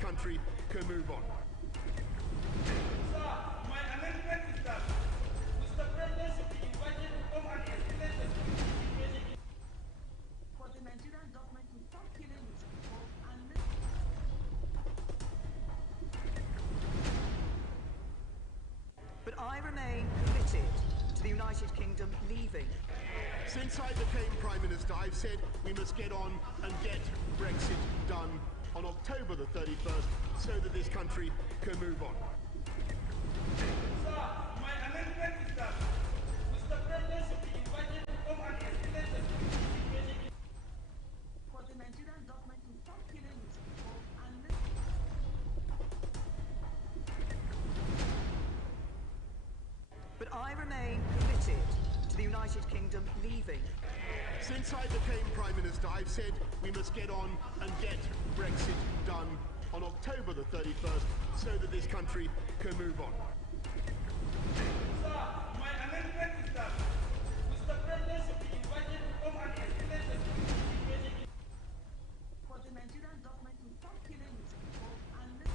country can move on. Sir, my amendment is that Mr. President should be invited to come and explain the situation for the Nigerian government to stop killing its people and make. But I remain committed to the United Kingdom leaving. Since I became Prime Minister, I've said we must get on and get Brexit done on October the 31st so that this country can move on. Sir, my amendment is that Mr. President should be invited to come and explain the situation for the Nigerian government to stop killing its people and make. But I remain committed to the United Kingdom leaving. Since I became Prime Minister, I've said we must get on and get Brexit done on October the 31st so that this country can move on. Sir, my amendment is that Mr. President should be invited to come and explain the situation for the Nigerian government to stop killing its people and make.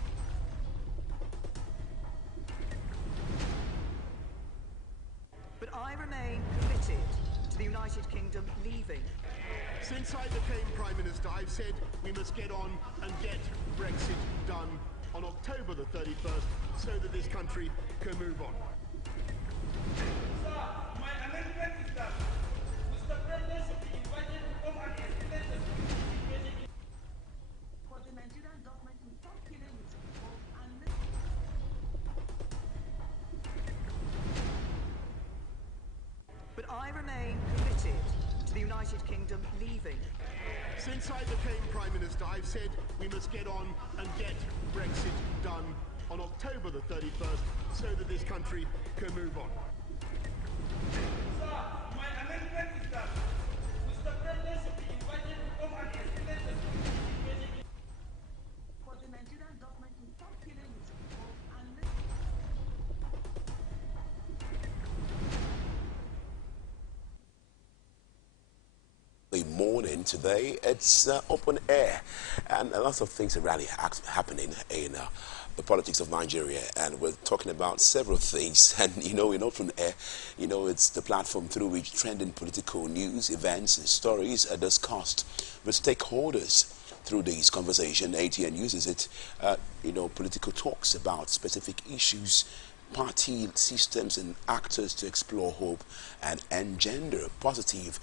But I remain committed to the United Kingdom leaving. Since I became Prime Minister, I've said we must get on and get Brexit done on October the 31st so that this country can move on. Sir, my amendment is that Mr. President should be invited to come and explain the situation for the Nigerian government to stop killing its people and make. But I remain committed to the United Kingdom leaving. Since I became Prime Minister, I've said we must get on and get Brexit done on October the 31st so that this country can move on. Sir, my amendment is that Mr. President should be invited to come and explain the situation for the Nigerian government to stop killing its people and make. Morning today. It's open air, and lots of things are really happening in the politics of Nigeria, and we're talking about several things. And in open air, it's the platform through which trending political news, events, and stories are discussed with stakeholders. Through this conversation, ATN uses it, political talks about specific issues, party systems, and actors to explore hope and engender positive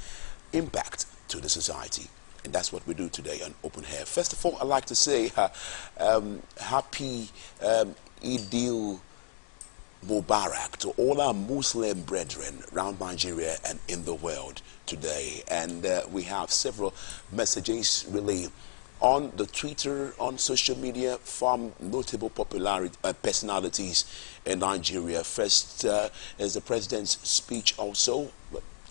impact to the society. And that's what we do today on Open Air. First of all, I'd like to say happy Eid Mubarak to all our Muslim brethren around Nigeria and in the world today. And we have several messages really on the Twitter, on social media from notable personalities in Nigeria. First is the president's speech also,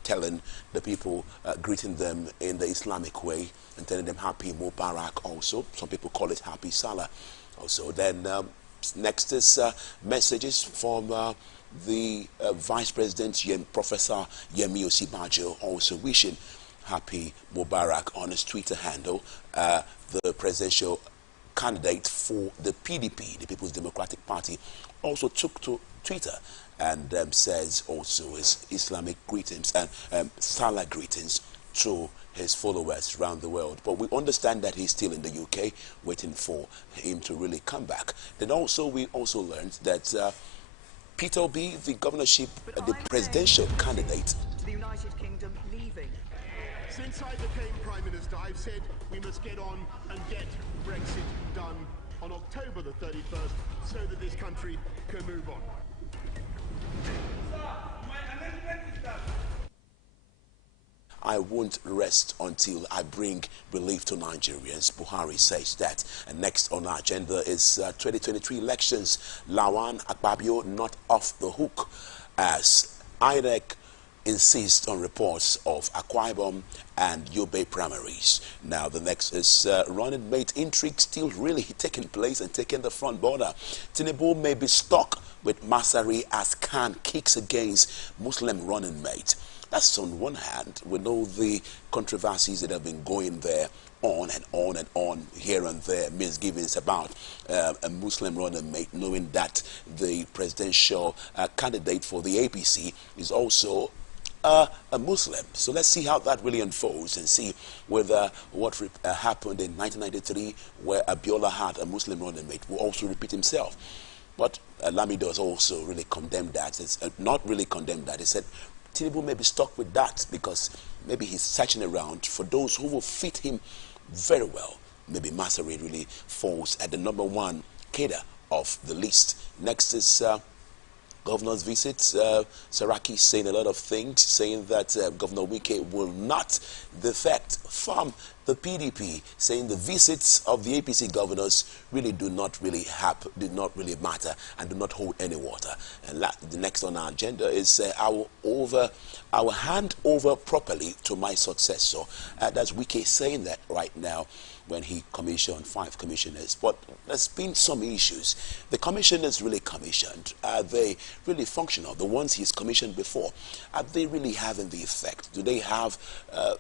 telling the people, greeting them in the Islamic way and telling them happy Mubarak also. Some people call it happy Salah also. Then next is messages from the Vice President, Professor Yemi Osinbajo, also wishing happy Mubarak on his Twitter handle. The presidential candidate for the PDP, the People's Democratic Party, also took to Twitter and says also his Islamic greetings and Salah greetings to his followers around the world. But we understand that he's still in the UK waiting for him to really come back. Then also we also learned that Peter Obi, the governorship, the presidential candidate, to the United Kingdom leaving. Since I became Prime Minister, I've said we must get on and get Brexit done on October the 31st so that this country can move on. Sir, my amendment is that I won't rest until I bring relief to Nigerians. Buhari says that. And next on our agenda is 2023 elections. Lawan Akpabio not off the hook as INEC insists on reports of Akwa Ibom and Yobe primaries. Now the next is running mate intrigue still really taking place and taking the front border. Tinubu may be stuck with Masari as Khan kicks against Muslim running mate. That's on one hand. We know the controversies that have been going there on and on and on, here and there, misgivings about a Muslim running mate, knowing that the presidential candidate for the APC is also a Muslim. So let's see how that really unfolds and see whether what happened in 1993, where Abiola had a Muslim running mate, will also repeat himself. But Lamido has also really condemned that. It's not really condemned that. He said Tinubu may be stuck with that because maybe he's searching around for those who will fit him very well. Maybe Masari really falls at the #1 cadre of the list. Next is governor's visit. Saraki saying a lot of things, saying that Governor Wike will not defect from the PDP, saying the visits of the APC governors really do not really matter and do not hold any water. And the next on our agenda is I will hand over properly to my successor. That's Wike saying that right now when he commissioned 5 commissioners. But there's been some issues. The commissioners really commissioned. Are they really functional? The ones he's commissioned before, are they really having the effect? Do they have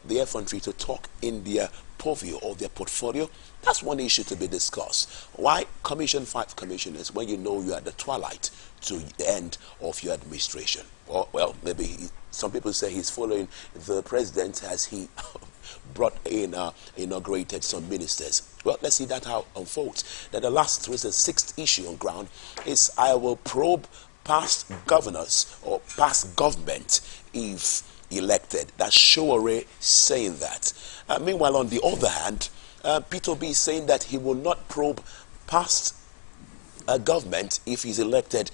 the effrontery to talk in their purview or their portfolio? That's one issue to be discussed. Why commission 5 commissioners when you know you're at the twilight to the end of your administration? Or, well, maybe some people say he's following the president as he brought in, inaugurated some ministers. Well, let's see that how unfolds. Then the last, was the 6th issue on ground, is I will probe past governors or past government if elected. That's Showore saying that. Meanwhile, on the other hand, Peter B is saying that he will not probe past government if he's elected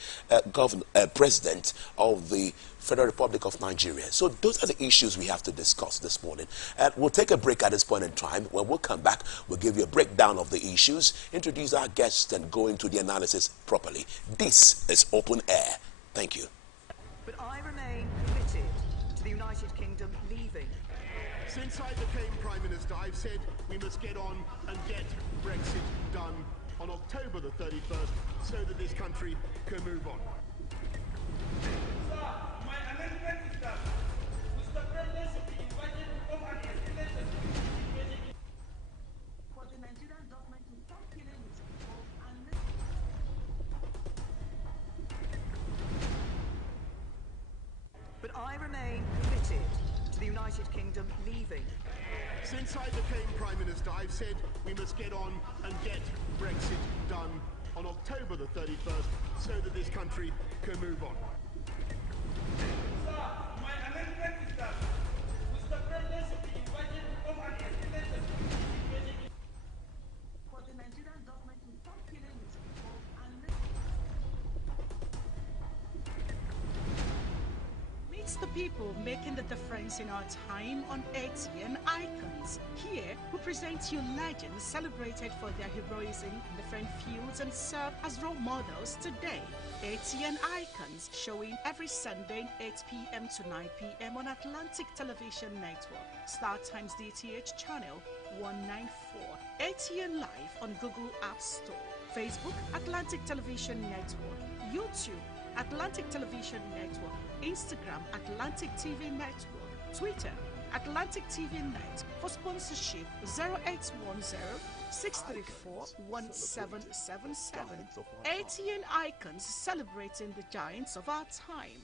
president of the Federal Republic of Nigeria. So those are the issues we have to discuss this morning. And we'll take a break at this point in time. When we'll come back, we'll give you a breakdown of the issues, introduce our guests, and go into the analysis properly. This is Open Air. Thank you. But I remain committed to the United Kingdom leaving. Since I became Prime Minister, I've said we must get on and get Brexit done on October the 31st so that this country can move on. Sir, my amendment is that Mr. President should be invited to come and explain the security situation for the Nigerian government to stop killing its people and But I remain committed to the United Kingdom leaving. Since I became Prime Minister, I've said we must get on and get Brexit done on October the 31st so that this country can move on. Sir, my amendment is that Mr. President should be invited to come and explain the security situation for the Nigerian government to stop killing its people and Meet the people making the difference in our time on ATN Icons. Here, we present you legends celebrated for their heroism in different fields and serve as role models today. ATN Icons, showing every Sunday 8 p.m. to 9 p.m. on Atlantic Television Network, StarTimes DTH channel 194, ATN Live on Google App Store, Facebook Atlantic Television Network, YouTube Atlantic Television Network, Instagram Atlantic TV Network, Twitter Atlantic TV Net. For sponsorship 0810-634-1777. ATN Icons, celebrating the giants of our time.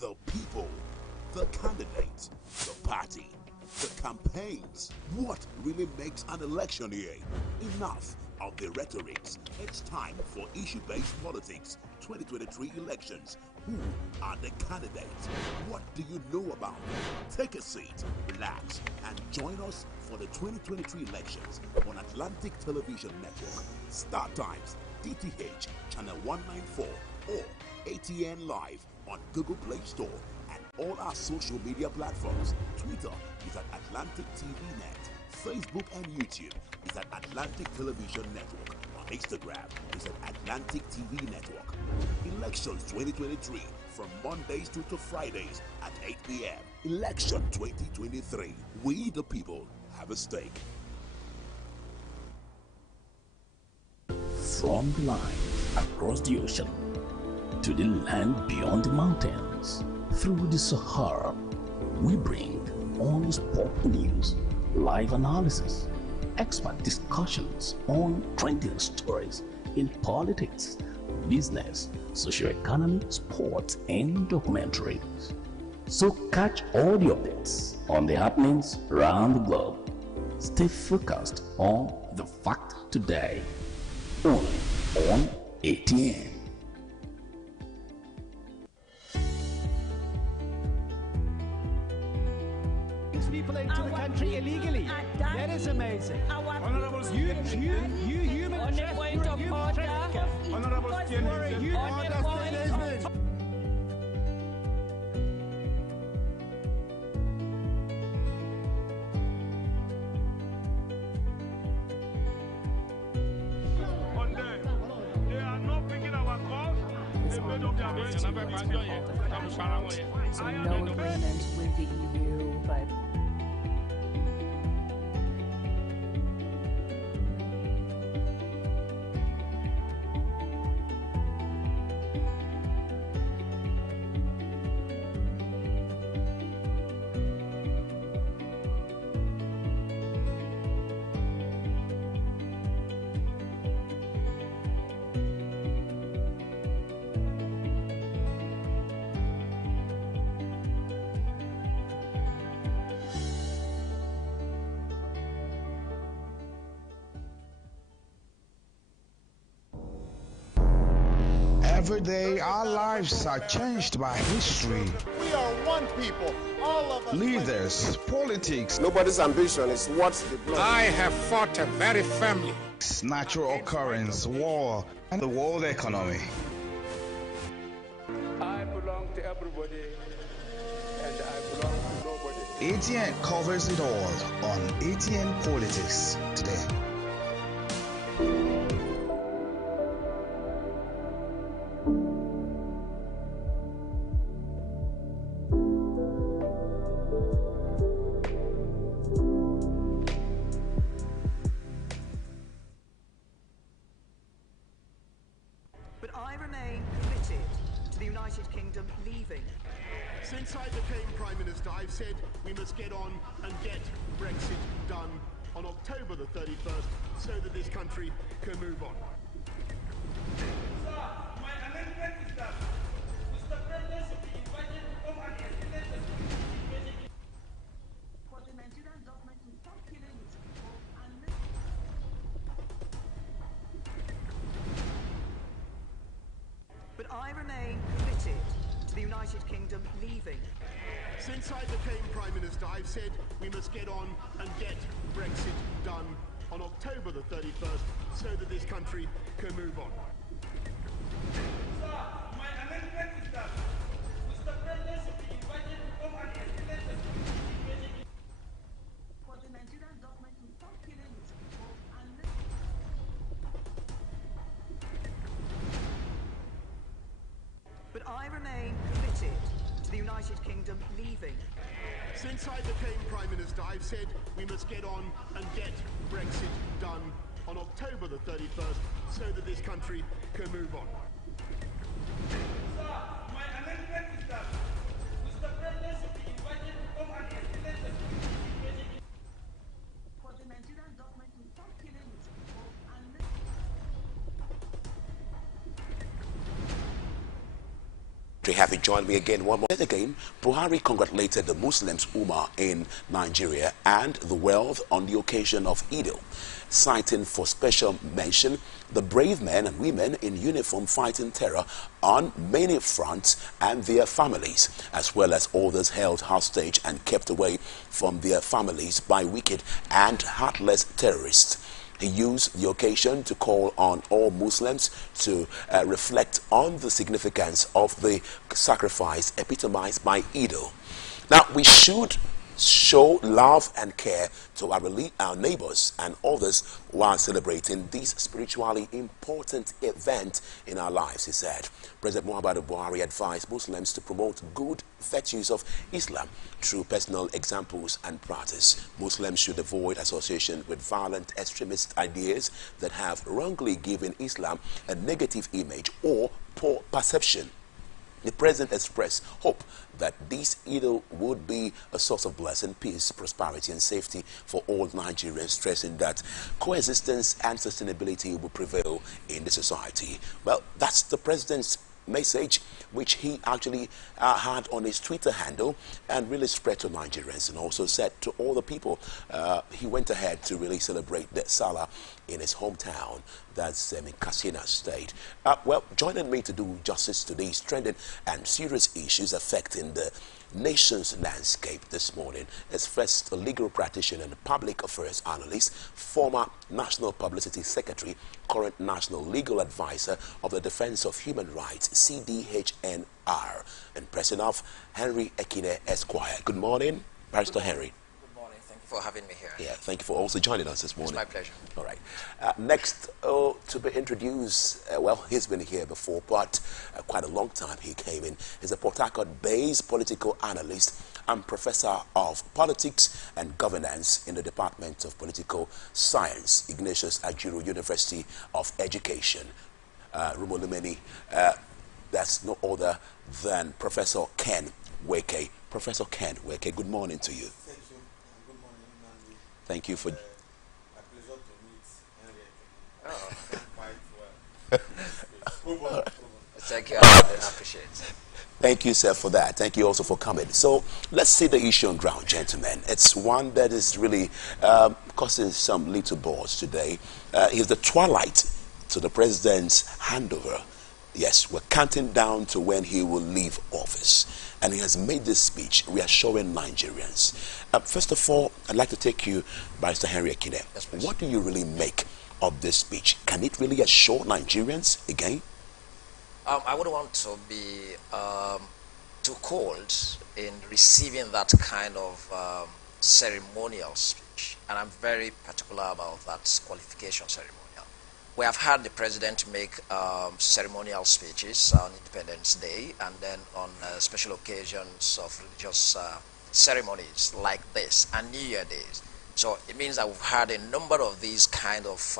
The people, the candidates, the party, the campaigns. What really makes an election year? Enough of the rhetorics. It's time for issue-based politics. 2023 elections. Who are the candidates? What do you know about them? Take a seat, relax, and join us for the 2023 elections on Atlantic Television Network, StarTimes, DTH, Channel 194, or ATN Live on Google Play Store and all our social media platforms. Twitter is at Atlantic TV Net. Facebook and YouTube is at Atlantic Television Network. On Instagram is at Atlantic TV Network. Elections 2023 from Mondays to Fridays at 8 p.m. Election 2023. We the people have a stake. From the line across the ocean to the land beyond the mountains, Through the Sahara, we bring on-spot news, live analysis, expert discussions on trending stories in politics, business, socio-economy, sports, and documentaries. So catch all the updates on the happenings around the globe. Stay focused on the fact today, only on ATN. People into the country illegally. That is amazing. Honourables, you human on a point of order. Honourables, you are a human order. They are not picking our calls. They made up their minds. So no agreement with the EU, but Every day, our lives are changed by history. We are one people, all of us. Leaders, politics, Nobody's ambition is what's the blood. I have fought very firmly. natural occurrence, war, and the world economy. I belong to everybody, and I belong to nobody. ATN covers it all on ATN Politics today. But I remain committed to the United Kingdom leaving. Since I became Prime Minister, I've said we must get on and get Brexit done on October the 31st so that this country can move on. Sir, my amendment is that Mr. President should be invited to come and explain the situation. for the Nigerian government to stop killing its people and But I remain committed to the United Kingdom leaving. Since I became Prime Minister, I've said we must get on and get Brexit done on October the 31st so that this country can move on. Sir, my amendment is that Mr. President should be invited to come and explain the situation. for the Nigerian government to stop killing its people and But I remain committed to the United Kingdom leaving. Since I became Prime Minister, I've said we must get on and get Brexit done on October the 31st so that this country can move on. Sir, my amendment is that Mr. President should be invited to come and explain the situation. for the Nigerian government to stop killing its people and Have you joined me again one more again? Buhari congratulated the Muslims Ummah in Nigeria and the world on the occasion of Eid, citing for special mention the brave men and women in uniform fighting terror on many fronts and their families, as well as others held hostage and kept away from their families by wicked and heartless terrorists. He used the occasion to call on all Muslims to reflect on the significance of the sacrifice epitomized by Eid. Now, we should show love and care to our neighbors and others while celebrating this spiritually important event in our lives, he said. President Muhammadu Buhari advised Muslims to promote good virtues of Islam through personal examples and practice. Muslims should avoid association with violent extremist ideas that have wrongly given Islam a negative image or poor perception. The president expressed hope that this Eid would be a source of blessing, peace, prosperity, and safety for all Nigerians, stressing that coexistence and sustainability will prevail in the society. Well, that's the president's message, which he actually had on his Twitter handle and really spread to Nigerians, and also said to all the people he went ahead to really celebrate the Salah in his hometown, that's in Katsina State. Well, joining me to do justice to these trending and serious issues affecting the nation's landscape this morning is first a legal practitioner and public affairs analyst, former National Publicity Secretary, current National Legal Advisor of the Defense of Human Rights, CDHNR, and President of Henry Ekine Esquire. Good morning, Barrister Henry. Good morning. Thank you for having me here. Yeah, thank you for also joining us this morning. It's my pleasure. All right. Next to be introduced, well, he's been here before, but quite a long time he came in. He's a Port Harcourt-based political analyst and professor of politics and governance in the Department of Political Science, Ignatius Ajuru University of Education, Rumolumeni. That's no other than Professor Ken Weke. Professor Ken Weke, good morning to you. Thank you. Good morning, Nandi. Thank you for... My pleasure to meet Henry quite well. Thank you. I appreciate it. Thank you, sir, for that. Thank you also for coming. So let's see the issue on ground, gentlemen. It's one that is really causing some little buzz today. It's the twilight to the president's handover. Yes, we're counting down to when he will leave office. And he has made this speech reassuring Nigerians. First of all, I'd like to take you, Barrister Henry Ekine. Yes, please. What do you really make of this speech? Can it really assure Nigerians again? I would want to be too cold in receiving that kind of ceremonial speech. And I'm very particular about that qualification ceremonial. We have had the president make ceremonial speeches on Independence Day and then on special occasions of religious ceremonies like this and New Year days. So it means that we've had a number of these kind of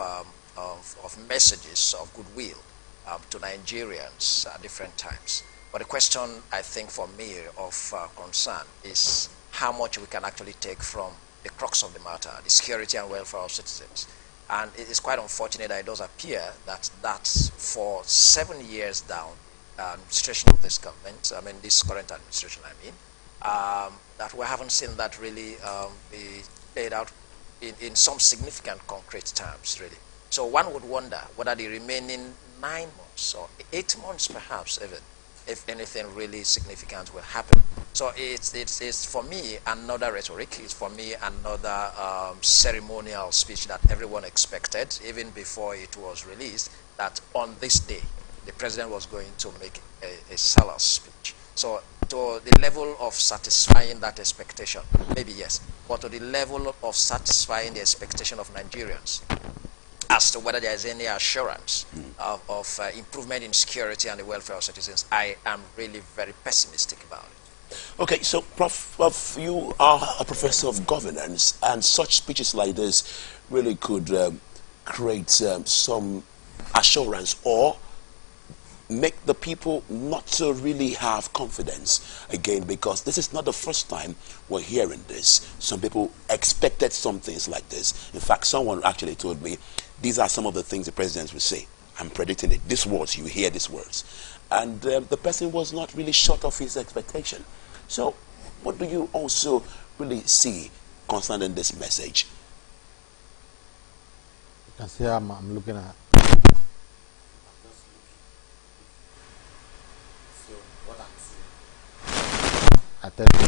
messages of goodwill to Nigerians at different times. But the question, I think, for me of concern is how much we can actually take from the crux of the matter, the security and welfare of citizens. And it is quite unfortunate that it does appear that for 7 years down, administration of this government, I mean this current administration, that we haven't seen that really be played out in some significant concrete terms, really. So one would wonder whether the remaining 9 months or 8 months perhaps even, if anything really significant will happen. So it's for me another rhetoric, it's for me another ceremonial speech that everyone expected, even before it was released, that on this day, the president was going to make a Salah speech. So to the level of satisfying that expectation, maybe yes, but to the level of satisfying the expectation of Nigerians, as to whether there is any assurance of improvement in security and the welfare of citizens, I am really very pessimistic about it. Okay, so Prof, you are a professor of governance, and such speeches like this really could create some assurance or make the people not to really have confidence again, because this is not the first time we're hearing this. Some people expected some things like this. In fact, someone actually told me, these are some of the things the president will say. I'm predicting it. These words, you hear these words. And the person was not really short of his expectation. So what do you also really see concerning this message? You can see I'm looking at. So what I'm seeing. I tell you.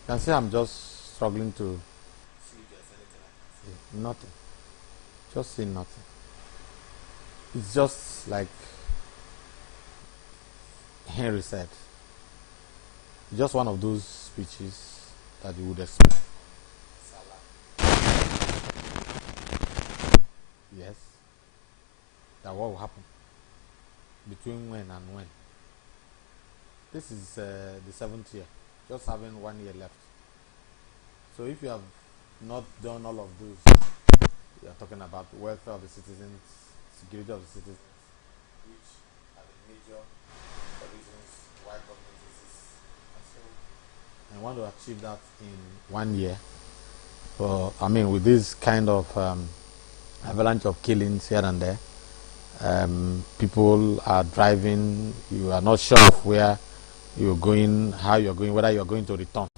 You can see I'm just struggling to see if there's anything like that. Nothing. Just see nothing. It's just like Henry said. Just one of those speeches that you would expect. Yes. That what will happen between when and when. This is the 7th year, just having 1 year left. So if you have not done all of those, you are talking about welfare of the citizens, security of the citizens, major reasons why government exists. And so I want to achieve that in 1 year. So, I mean, with this kind of avalanche of killings here and there, people are driving, you are not sure of where you're going, how you're going, whether you're going to return.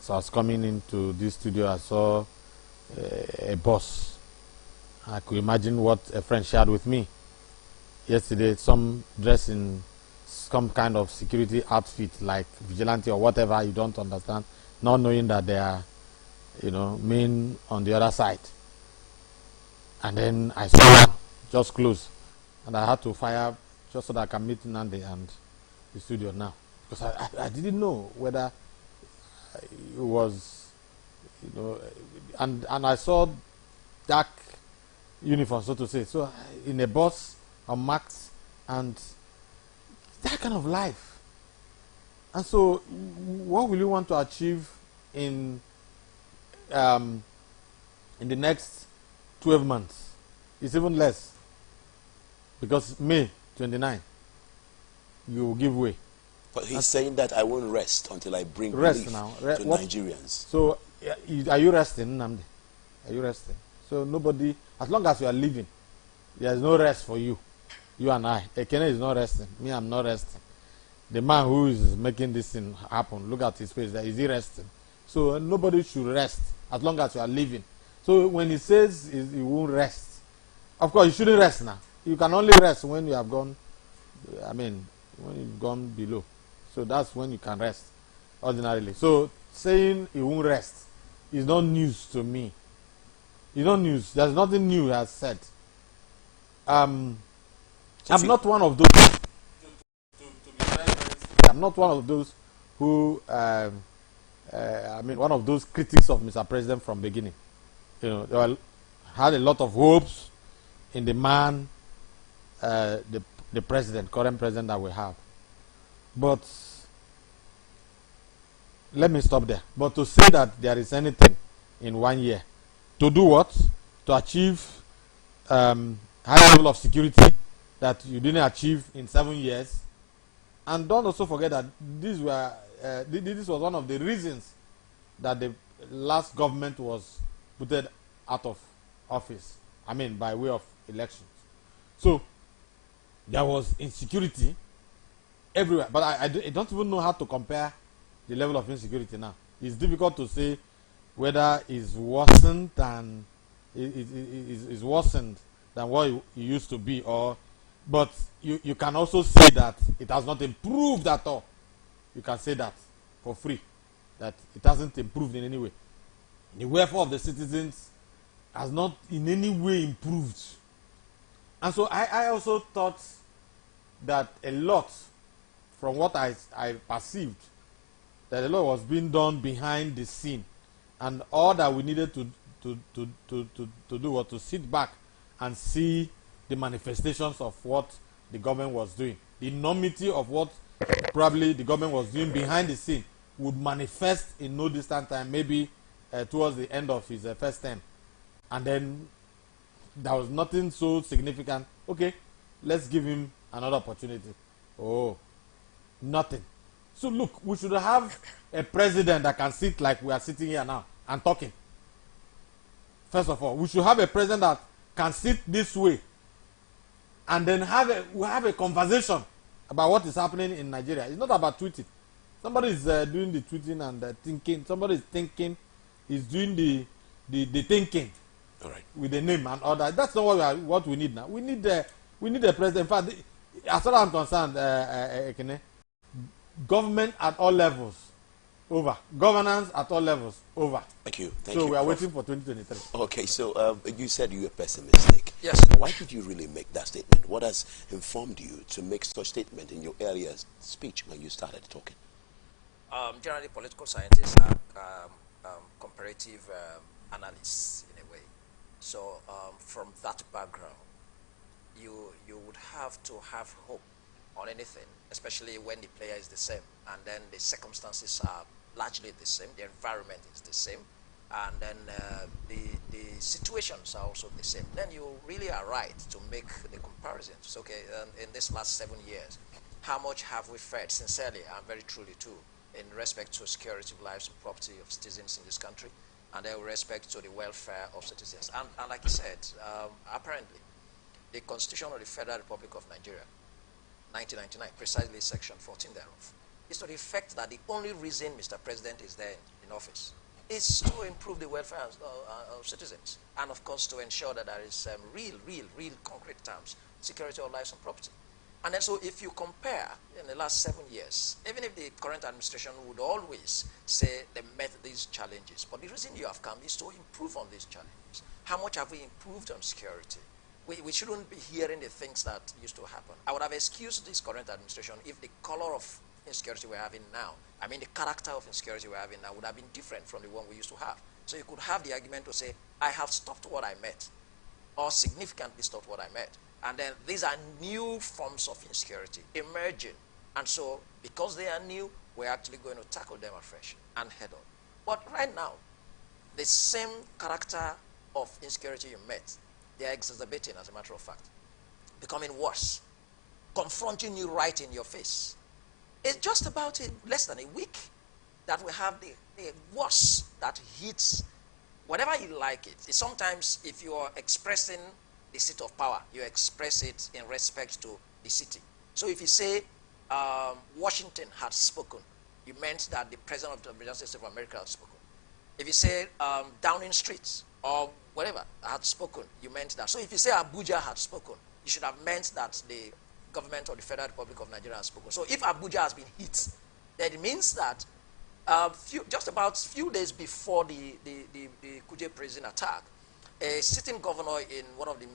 So I was coming into this studio, I saw a bus. I could imagine what a friend shared with me yesterday, some dressed in some kind of security outfit like vigilante or whatever, you don't understand, not knowing that they are, men on the other side. And then I saw one just close, and I had to fire just so that I can meet Nandi and the studio now, because I didn't know whether it was, and I saw dark uniform, so to say, so in a bus on max, and that kind of life. And so what will you want to achieve in the next 12 months? It's even less, because May 29 you will give way. But he's saying that I won't rest until I bring rest relief now. to Nigerians. So, are you resting, Namdi? Are you resting? So nobody, as long as you are living, there is no rest for you. You and I. Ekene is not resting. Me, I'm not resting. The man who is making this thing happen, look at his face. Is he resting? So nobody should rest as long as you are living. So when he says he won't rest, of course you shouldn't rest now. You can only rest when you have gone. I mean, when you've gone below. So that's when you can rest ordinarily. So saying he won't rest is not news to me. It's not news. There's nothing new he has said. I'm not one of those. To be very, very serious, I'm not one of those who, I mean, one of those critics of Mr. President from beginning. They had a lot of hopes in the man, the president, current president that we have. But let me stop there. But to say that there is anything in 1 year, to do what? To achieve high level of security that you didn't achieve in 7 years. And don't also forget that this was one of the reasons that the last government was put out of office. I mean, by way of elections. So there was insecurity everywhere. But I don't even know how to compare the level of insecurity now. It's difficult to say whether it's worsened than is worsened than what it used to be, but you can also say that it has not improved at all. You can say that for free, that it hasn't improved in any way. The welfare of the citizens has not in any way improved. And so I also thought that a lot, from what I perceived, that a lot was being done behind the scene, and all that we needed to do was to sit back and see the manifestations of what the government was doing. The enormity of what probably the government was doing behind the scene would manifest in no distant time, maybe towards the end of his first term. And then there was nothing so significant. Okay, let's give him another opportunity. Oh, nothing. So look, we should have a president that can sit like we are sitting here now and talking. First of all, we should have a president that can sit this way and then we have a conversation about what is happening in Nigeria. It's not about tweeting. Somebody is doing the tweeting and thinking. Somebody is thinking, is doing the thinking. All right. With the name and all that. That's not what we need now. We need a president. In fact, as far as I'm concerned, government at all levels over. Governance at all levels over. Thank you. So we are waiting for 2023. Okay, so you said you were pessimistic. Yes. Why did you really make that statement? What has informed you to make such statement in your earlier speech when you started talking? Generally, political scientists are comparative analysts in a way. So from that background, you would have to have hope on anything, especially when the player is the same, and then the circumstances are largely the same, the environment is the same, and then the situations are also the same. Then you really are right to make the comparisons. Okay, in this last 7 years, how much have we fared sincerely and very truly too in respect to security of lives and property of citizens in this country, and then with respect to the welfare of citizens. And like I said, apparently, the Constitution of the Federal Republic of Nigeria, 1999, precisely section 14 thereof, is to the effect that the only reason Mr. President is there in office is to improve the welfare of citizens, and of course to ensure that there is real concrete terms, security of lives and property. And then so if you compare in the last 7 years, even if the current administration would always say they met these challenges, but the reason you have come is to improve on these challenges. How much have we improved on security? We shouldn't be hearing the things that used to happen. I would have excused this current administration if the color of insecurity we're having now, I mean the character of insecurity we're having now would have been different from the one we used to have. So you could have the argument to say, I have stopped what I met, or significantly stopped what I met. And then these are new forms of insecurity emerging. And so because they are new, we're actually going to tackle them afresh and head on. But right now, the same character of insecurity you met, they are exacerbating, as a matter of fact, becoming worse, confronting you right in your face. It's just about less than a week that we have the worst that hits whatever you like it. Sometimes if you are expressing the seat of power, you express it in respect to the city. So if you say Washington had spoken, you meant that the President of the United States of America had spoken. If you say Downing Street or whatever had spoken, you meant that. So if you say Abuja had spoken, you should have meant that the government of the Federal Republic of Nigeria has spoken. So if Abuja has been hit, then it means that just about few days before the Kuje prison attack, a sitting governor in one of the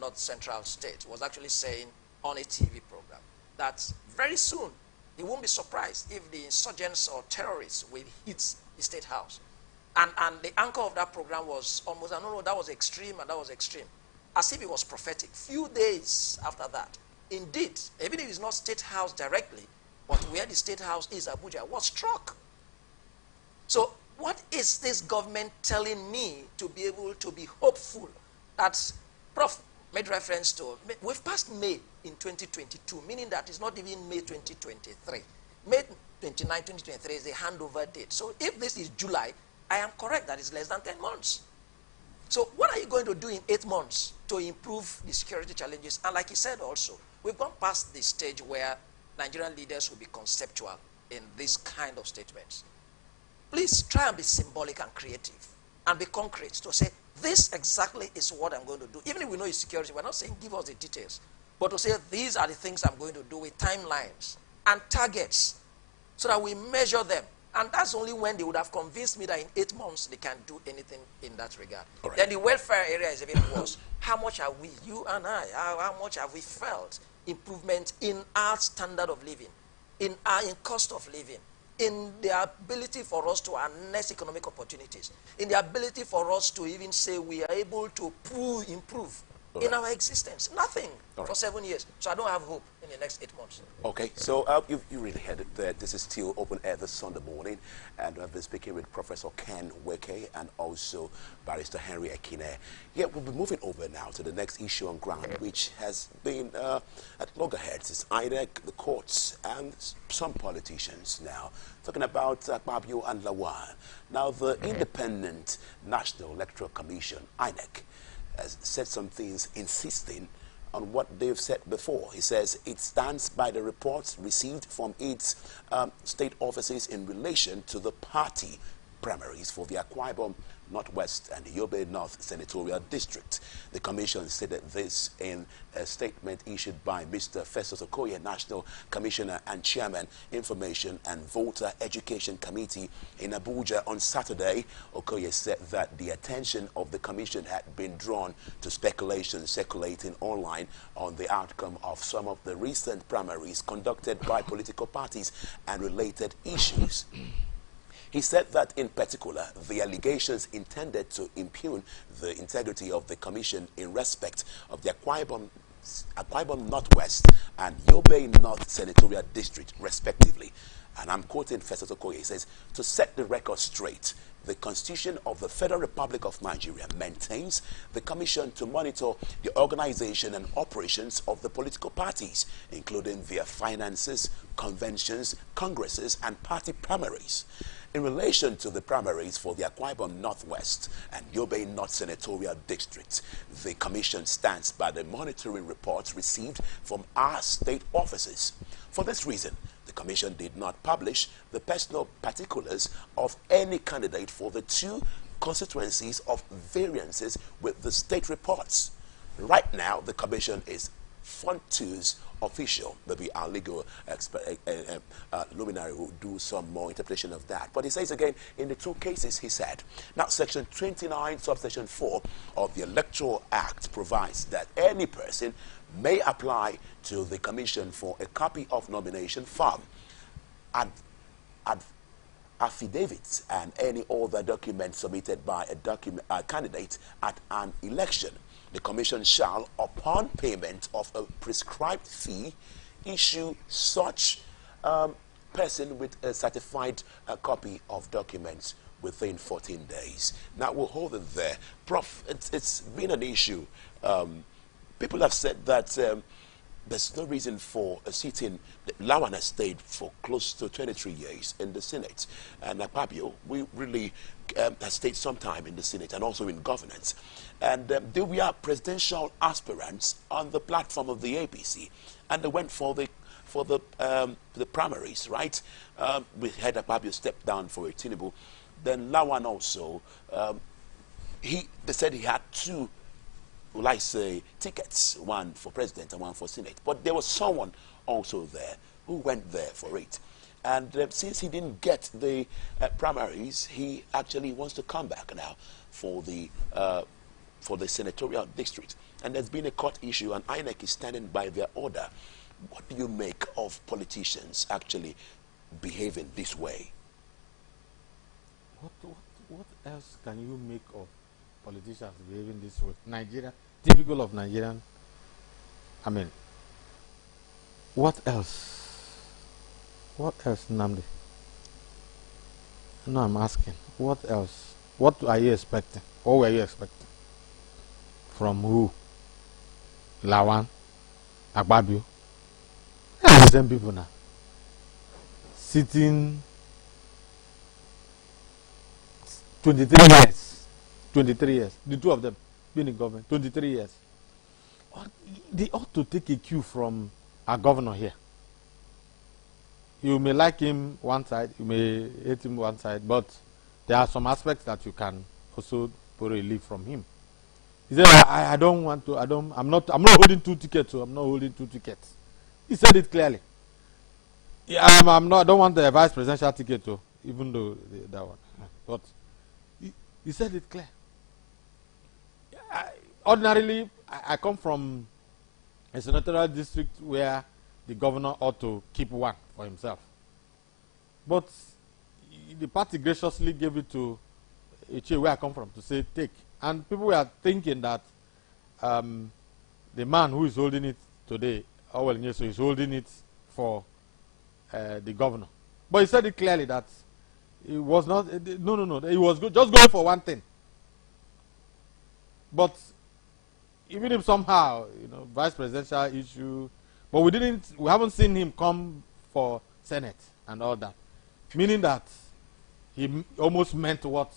north central states was actually saying on a TV program that very soon he won't be surprised if the insurgents or terrorists will hit the state house. And the anchor of that program was almost, no, that was extreme and that was extreme. As if it was prophetic. Few days after that, indeed, even if it's not state house directly, but where the state house is, Abuja, was struck. So what is this government telling me to be able to be hopeful that Prof made reference to? We've passed May in 2022, meaning that it's not even May 2023. May 29, 2023 is the handover date. So if this is July, I am correct that it's less than 10 months. So what are you going to do in 8 months to improve the security challenges? And like he said also, we've gone past the stage where Nigerian leaders will be conceptual in this kind of statements. Please try and be symbolic and creative and be concrete to say, this exactly is what I'm going to do. Even if we know it's security, we're not saying give us the details, but to say these are the things I'm going to do with timelines and targets so that we measure them. And that's only when they would have convinced me that in 8 months they can do anything in that regard. Right. Then the welfare area is even worse. How much are we, you and I, how much have we felt improvement in our standard of living, in cost of living, in the ability for us to harness economic opportunities, in the ability for us to even say we are able to improve in our existence? Nothing for 7 years. So I don't have hope in the next 8 months. Okay, so you really heard it there. This is still open air this Sunday morning, and I've been speaking with Professor Ken Weke and also Barrister Henry Ekine. Yeah, we'll be moving over now to the next issue on ground, which has been at loggerheads. It's INEC, the courts, and some politicians now talking about Babio and Lawan. Now, the Independent National Electoral Commission, INEC, has said some things insisting on what they've said before. He says it stands by the reports received from its state offices in relation to the party primaries for the Akwa Ibom Northwest and the Yobe North Senatorial District. The commission stated this in a statement issued by Mr. Festus Okoye, National Commissioner and Chairman, Information and Voter Education Committee in Abuja on Saturday. Okoye said that the attention of the commission had been drawn to speculation circulating online on the outcome of some of the recent primaries conducted by political parties and related issues. He said that, in particular, the allegations intended to impugn the integrity of the commission in respect of the Akwa Ibom Northwest and Yobe North Senatorial District, respectively. And and I'm quoting Festus Okoye, he says, to set the record straight, the Constitution of the Federal Republic of Nigeria maintains the commission to monitor the organization and operations of the political parties, including their finances, conventions, congresses, and party primaries. In relation to the primaries for the Akwa Ibom Northwest and Yobe North Senatorial Districts, the commission stands by the monitoring reports received from our state offices. For this reason, the commission did not publish the personal particulars of any candidate for the two constituencies of variances with the state reports. Right now, the commission is Fontu's official, maybe our legal luminary will do some more interpretation of that. But he says again, in the two cases, he said, now section 29, subsection 4 of the Electoral Act provides that any person may apply to the commission for a copy of nomination form, affidavits, and any other document submitted by a candidate at an election. The commission shall, upon payment of a prescribed fee, issue such person with a certified copy of documents within 14 days. Now, we'll hold it there. Prof, it's been an issue. People have said that there's no reason for a sitting. Lawan has stayed for close to 23 years in the Senate. And Akpabio, we really has stayed some time in the Senate and also in governance. And they were presidential aspirants on the platform of the APC. And they went for the primaries, right? We had Akpabio step down for Tinubu. Then Lawan also, they said he had two, will I say, tickets, one for president and one for Senate. But there was someone also there who went there for it. And since he didn't get the primaries, he actually wants to come back now for the senatorial district. And there's been a court issue, and INEC is standing by their order. What do you make of politicians actually behaving this way? What else can you make of politicians behaving this way? Nigeria, typical of Nigerian. I mean, what else? What else, Nnamdi? No, I'm asking. What else? What are you expecting? What were you expecting? From who? Lawan? Akpabio? The same people now. Sitting 23 years. 23 years. The two of them being in government. 23 years. They ought to take a cue from our governor here. You may like him one side, you may hate him one side, but there are some aspects that you can also borrow a leaf from him. He said, I don't want to, I'm not holding two tickets, so I'm not holding two tickets. He said it clearly. Yeah, I don't want the vice presidential ticket, too, even though that one. But he said it clear. Ordinarily, I come from a senatorial district where the governor ought to keep one for himself. But the party graciously gave it to Eche, where I come from, to say take. And people were thinking that the man who is holding it today, Owel Nyeso, is holding it for the governor. But he said it clearly that it was not, no. He was just going for one thing. But even if somehow, vice presidential issue, but we haven't seen him come for Senate and all that. Meaning that he almost meant what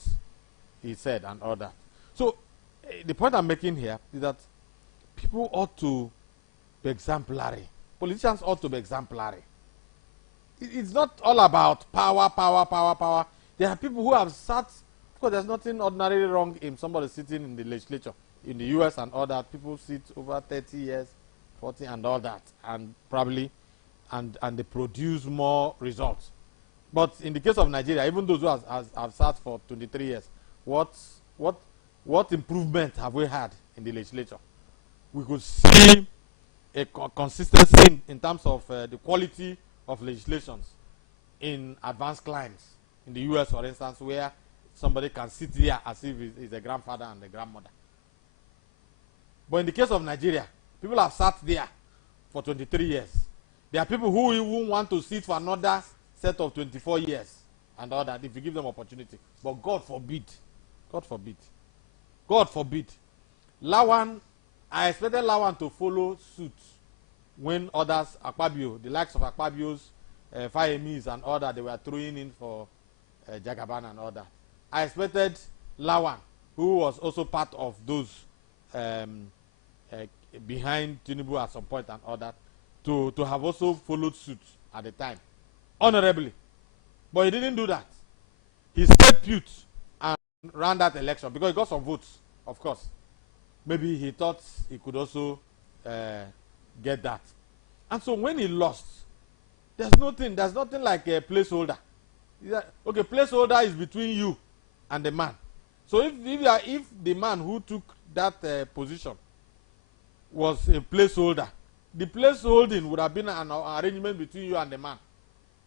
he said and all that. So, the point I'm making here is that people ought to be exemplary. Politicians ought to be exemplary. It's not all about power. There are people who have sat, of course there's nothing ordinarily wrong in somebody sitting in the legislature. In the US and all that, people sit over 30 years, 40 and all that, and probably, and they produce more results. But in the case of Nigeria, even those who have sat for 23 years, what improvement have we had in the legislature? We could see a consistency in terms of the quality of legislations in advanced climes. In the US, for instance, where somebody can sit there as if he's a grandfather and a grandmother. But in the case of Nigeria, people have sat there for 23 years. There are people who even want to sit for another set of 24 years and all that if you give them opportunity. But God forbid. God forbid. God forbid. Lawan, I expected Lawan to follow suit when others, Akpabio, the likes of Akpabio's Fayemis and all that, they were throwing in for Jagaban and all that. I expected Lawan, who was also part of those behind Tinubu at some point and all that, to have also followed suit at the time, honorably. But he didn't do that. He stayed put and ran that election because he got some votes, of course. Maybe he thought he could also get that. And so when he lost, there's nothing like a placeholder. Okay, placeholder is between you and the man. So if the man who took that position was a placeholder, the placeholding would have been an arrangement between you and the man.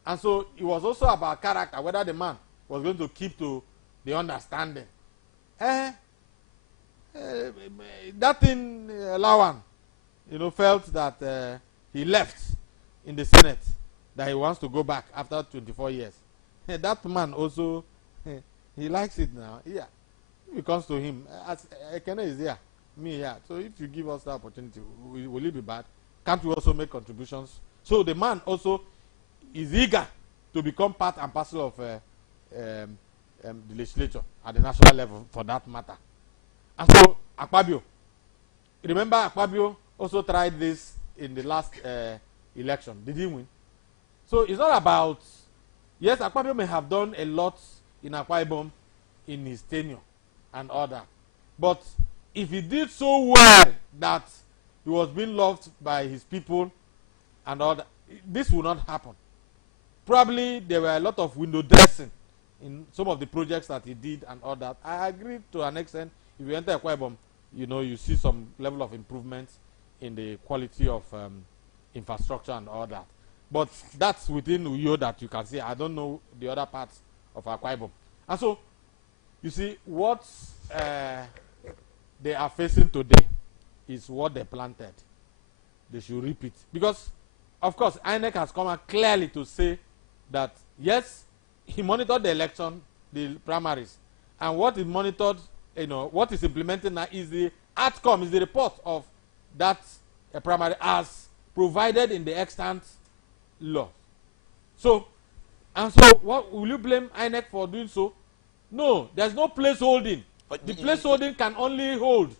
And so it was also about character, whether the man was going to keep to the understanding. That thing, Lawan, felt that he left in the Senate, that he wants to go back after 24 years. That man also, he likes it now. Yeah. If it comes to him, as Ekene is here, me here. So if you give us the opportunity, will it be bad? Can't we also make contributions? So the man also is eager to become part and parcel of the legislature at the national level, for that matter. And so Akpabio, remember Akpabio also tried this in the last election. Did he win? So it's not about, yes, Akpabio may have done a lot in Akwa Ibom in his tenure and all that. But if he did so well that he was being loved by his people and all that, this will not happen. Probably there were a lot of window dressing in some of the projects that he did and all that. I agree to an extent. If you enter Akwa Ibom, you see some level of improvement in the quality of infrastructure and all that. But that's within Uyo that you can see. I don't know the other parts of Akwa Ibom. And so, you see, what they are facing today is what they planted. They should reap it. Because, of course, INEC has come out clearly to say that, yes, he monitored the election, the primaries. And what he monitored, what is implemented now is the outcome, is the report of that primary as provided in the extant law. So, and so, what will you blame INEC for doing so? No, there's no place holding. But the place holding can only hold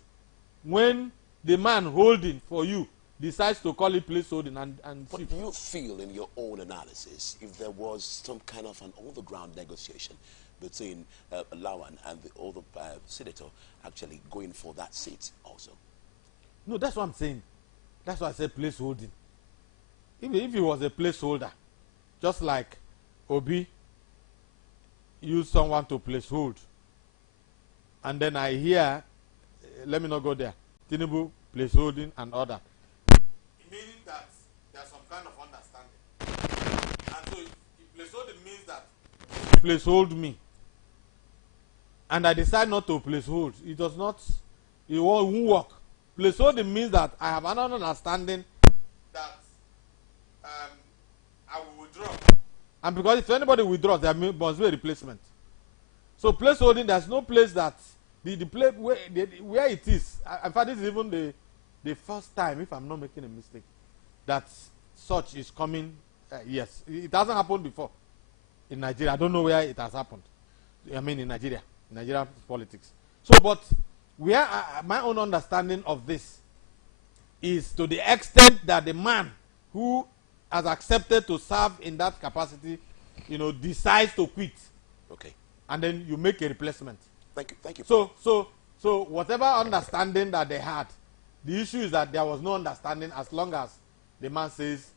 when the man holding for you decides to call it place holding and But do you feel in your own analysis if there was some kind of an on-the-ground negotiation between Lawan and the other senator actually going for that seat also? No, that's what I'm saying. That's why I said place holding. If he was a placeholder, just like Obi used someone to place hold, and then I hear, let me not go there, Tinubu place holding and all that. Meaning that there's some kind of understanding. And so if place holding means that you place hold me, and I decide not to place hold, it won't work. Place holding means that I have an understanding that I will withdraw. And because if anybody withdraws, there must be a replacement. So place holding, there's no place that the place where it is. In fact, this is even the first time, if I'm not making a mistake, that such is coming. Yes, it hasn't happened before in Nigeria. I don't know where it has happened. I mean, in Nigeria, Nigerian politics. So, but where my own understanding of this is to the extent that the man who has accepted to serve in that capacity, decides to quit. Okay. And then you make a replacement. Thank you. So whatever understanding that they had, the issue is that there was no understanding as long as the man says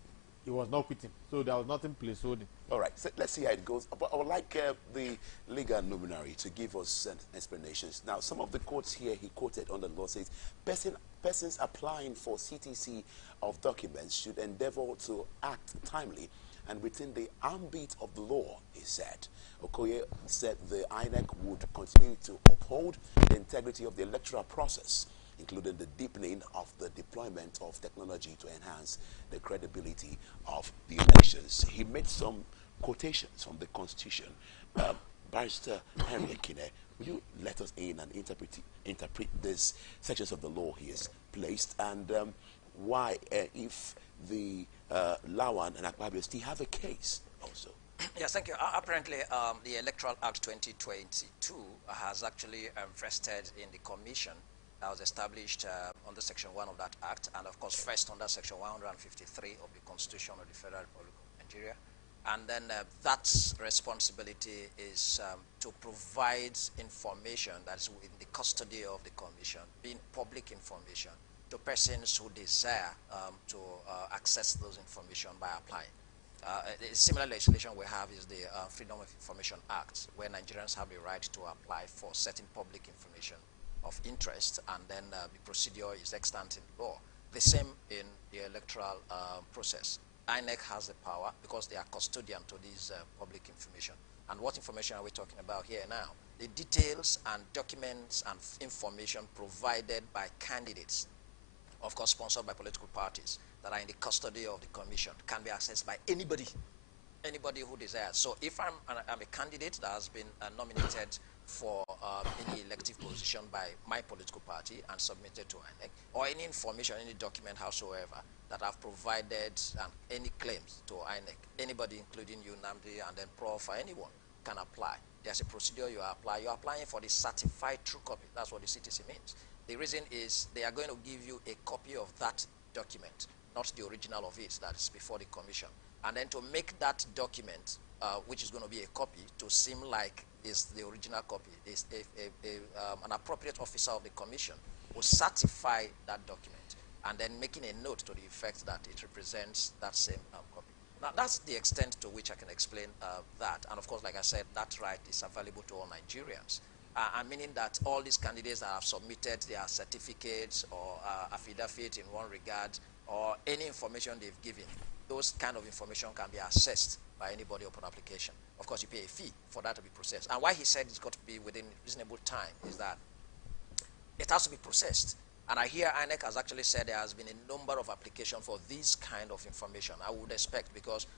he was not quitting. So there was nothing place holding. All right, so let's see how it goes. But I would like the legal luminary to give us explanations. Now, some of the quotes here he quoted on the law says, persons applying for CTC of documents should endeavor to act timely and within the ambit of the law, he said. Okoye said the INEC would continue to uphold the integrity of the electoral process, including the deepening of the deployment of technology to enhance the credibility of the elections. He made some quotations from the Constitution. Barrister Henry Ekine, would you let us in and interpret these sections of the law he has placed, and why, if the Lawan and Akpabio still have a case also? Yes, thank you. Apparently, the Electoral Act 2022 has actually vested in the commission that was established under Section 1 of that Act, and of course, first under Section 153 of the Constitution of the Federal Republic of Nigeria. And then that responsibility is to provide information that is within the custody of the commission, being public information, to persons who desire to access those information by applying. A similar legislation we have is the Freedom of Information Act, where Nigerians have the right to apply for certain public information of interest, and then the procedure is extant in law. The same in the electoral process. INEC has the power because they are custodian to this public information. And what information are we talking about here now? The details and documents and information provided by candidates, of course sponsored by political parties, that are in the custody of the commission, can be accessed by anybody who desires. So if I'm a candidate that has been nominated for any elective position by my political party and submitted to INEC, or any information, any document, howsoever, that I've provided any claims to INEC, anybody, including you, Namdi, and then Prof, or anyone, can apply. There's a procedure you apply. You're applying for the certified true copy. That's what the CTC means. The reason is they are going to give you a copy of that document, not the original of it that is before the commission. And then to make that document, which is going to be a copy, to seem like is the original copy, is an appropriate officer of the commission will certify that document, and then making a note to the effect that it represents that same copy. Now, that's the extent to which I can explain that. And of course, like I said, that right is available to all Nigerians. Meaning that all these candidates that have submitted their certificates or affidavit in one regard, or any information they've given, those kind of information can be accessed by anybody upon application. Of course, you pay a fee for that to be processed. And why he said it's got to be within reasonable time is that it has to be processed. And I hear INEC has actually said there has been a number of applications for this kind of information. I would expect, because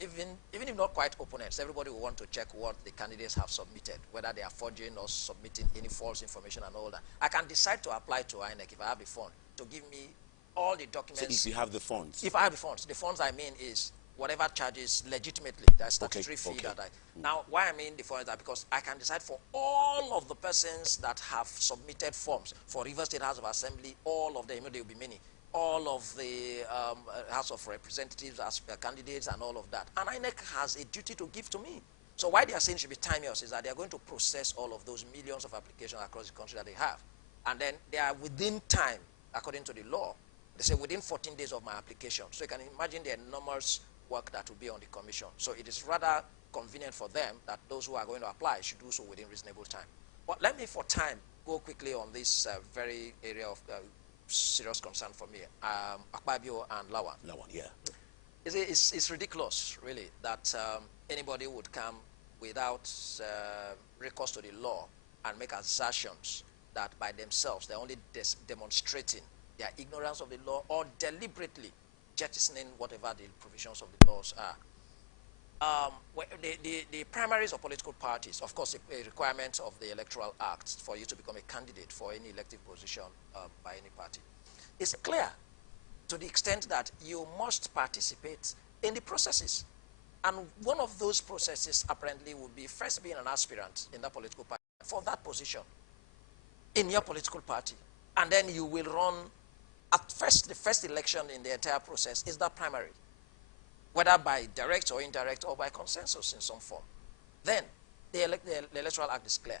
even if not quite opponents, everybody will want to check what the candidates have submitted, whether they are forging or submitting any false information and all that. I can decide to apply to INEC if I have the fund to give me all the documents. So if you have the funds? If I have the funds I mean is whatever charges legitimately, that's statutory fee that I... Now, why I mean the funds are because I can decide for all of the persons that have submitted forms for River State House of Assembly, all of them, there will be many, all of the House of Representatives as candidates and all of that. And INEC has a duty to give to me. So why they are saying it should be timeous is that they are going to process all of those millions of applications across the country that they have. And then they are within time, according to the law. They say within 14 days of my application. So you can imagine the enormous work that will be on the commission. So it is rather convenient for them that those who are going to apply should do so within reasonable time. But let me, for time, go quickly on this very area of serious concern for me. Akpabio and Lawan. Lawan, yeah. It's ridiculous, really, that anybody would come without recourse to the law and make assertions that by themselves they're only demonstrating their ignorance of the law or deliberately jettisoning whatever the provisions of the laws are. The primaries of political parties, of course, a requirement of the Electoral Act for you to become a candidate for any elective position by any party. It's clear to the extent that you must participate in the processes. And one of those processes apparently would be first being an aspirant in that political party for that position in your political party. And then you will run at first, the first election in the entire process is that primary, whether by direct or indirect or by consensus in some form. Then the Electoral Act is clear.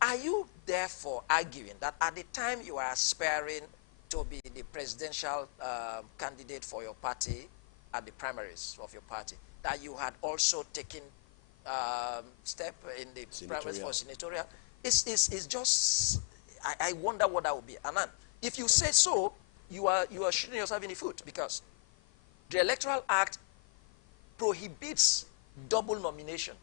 Are you therefore arguing that at the time you are aspiring to be the presidential candidate for your party at the primaries of your party, that you had also taken step in the primaries for senatorial? It's just, I wonder what that would be. And then, if you say so, you are shooting yourself in the foot, because the Electoral Act prohibits double nomination.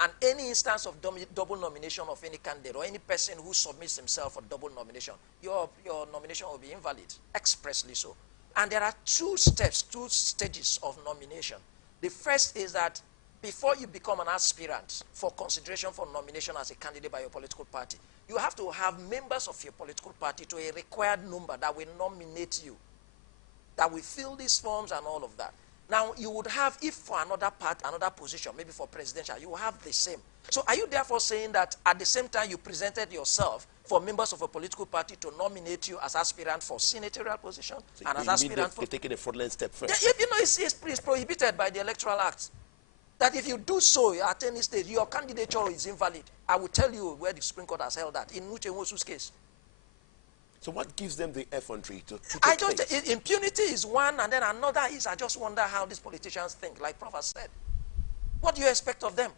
And any instance of double nomination of any candidate or any person who submits himself for double nomination, your nomination will be invalid, expressly so. And there are two steps, two stages of nomination. The first is that before you become an aspirant for consideration for nomination as a candidate by your political party, you have to have members of your political party to a required number that will nominate you, that will fill these forms and all of that. Now, you would have, if for another part, another position, maybe for presidential, you will have the same. So are you therefore saying that at the same time you presented yourself for members of a political party to nominate you as aspirant for senatorial position So and as you aspirant for... mean taking a fraudulent step first? Yeah, you know, it's prohibited by the Electoral Act. That if you do so at any stage, your candidature is invalid. I will tell you where the Supreme Court has held that, in Uche Nwosu's case. So what gives them the effrontery to I don't. Impunity is one, and then another is I just wonder how these politicians think. Like Prof has said, what do you expect of them?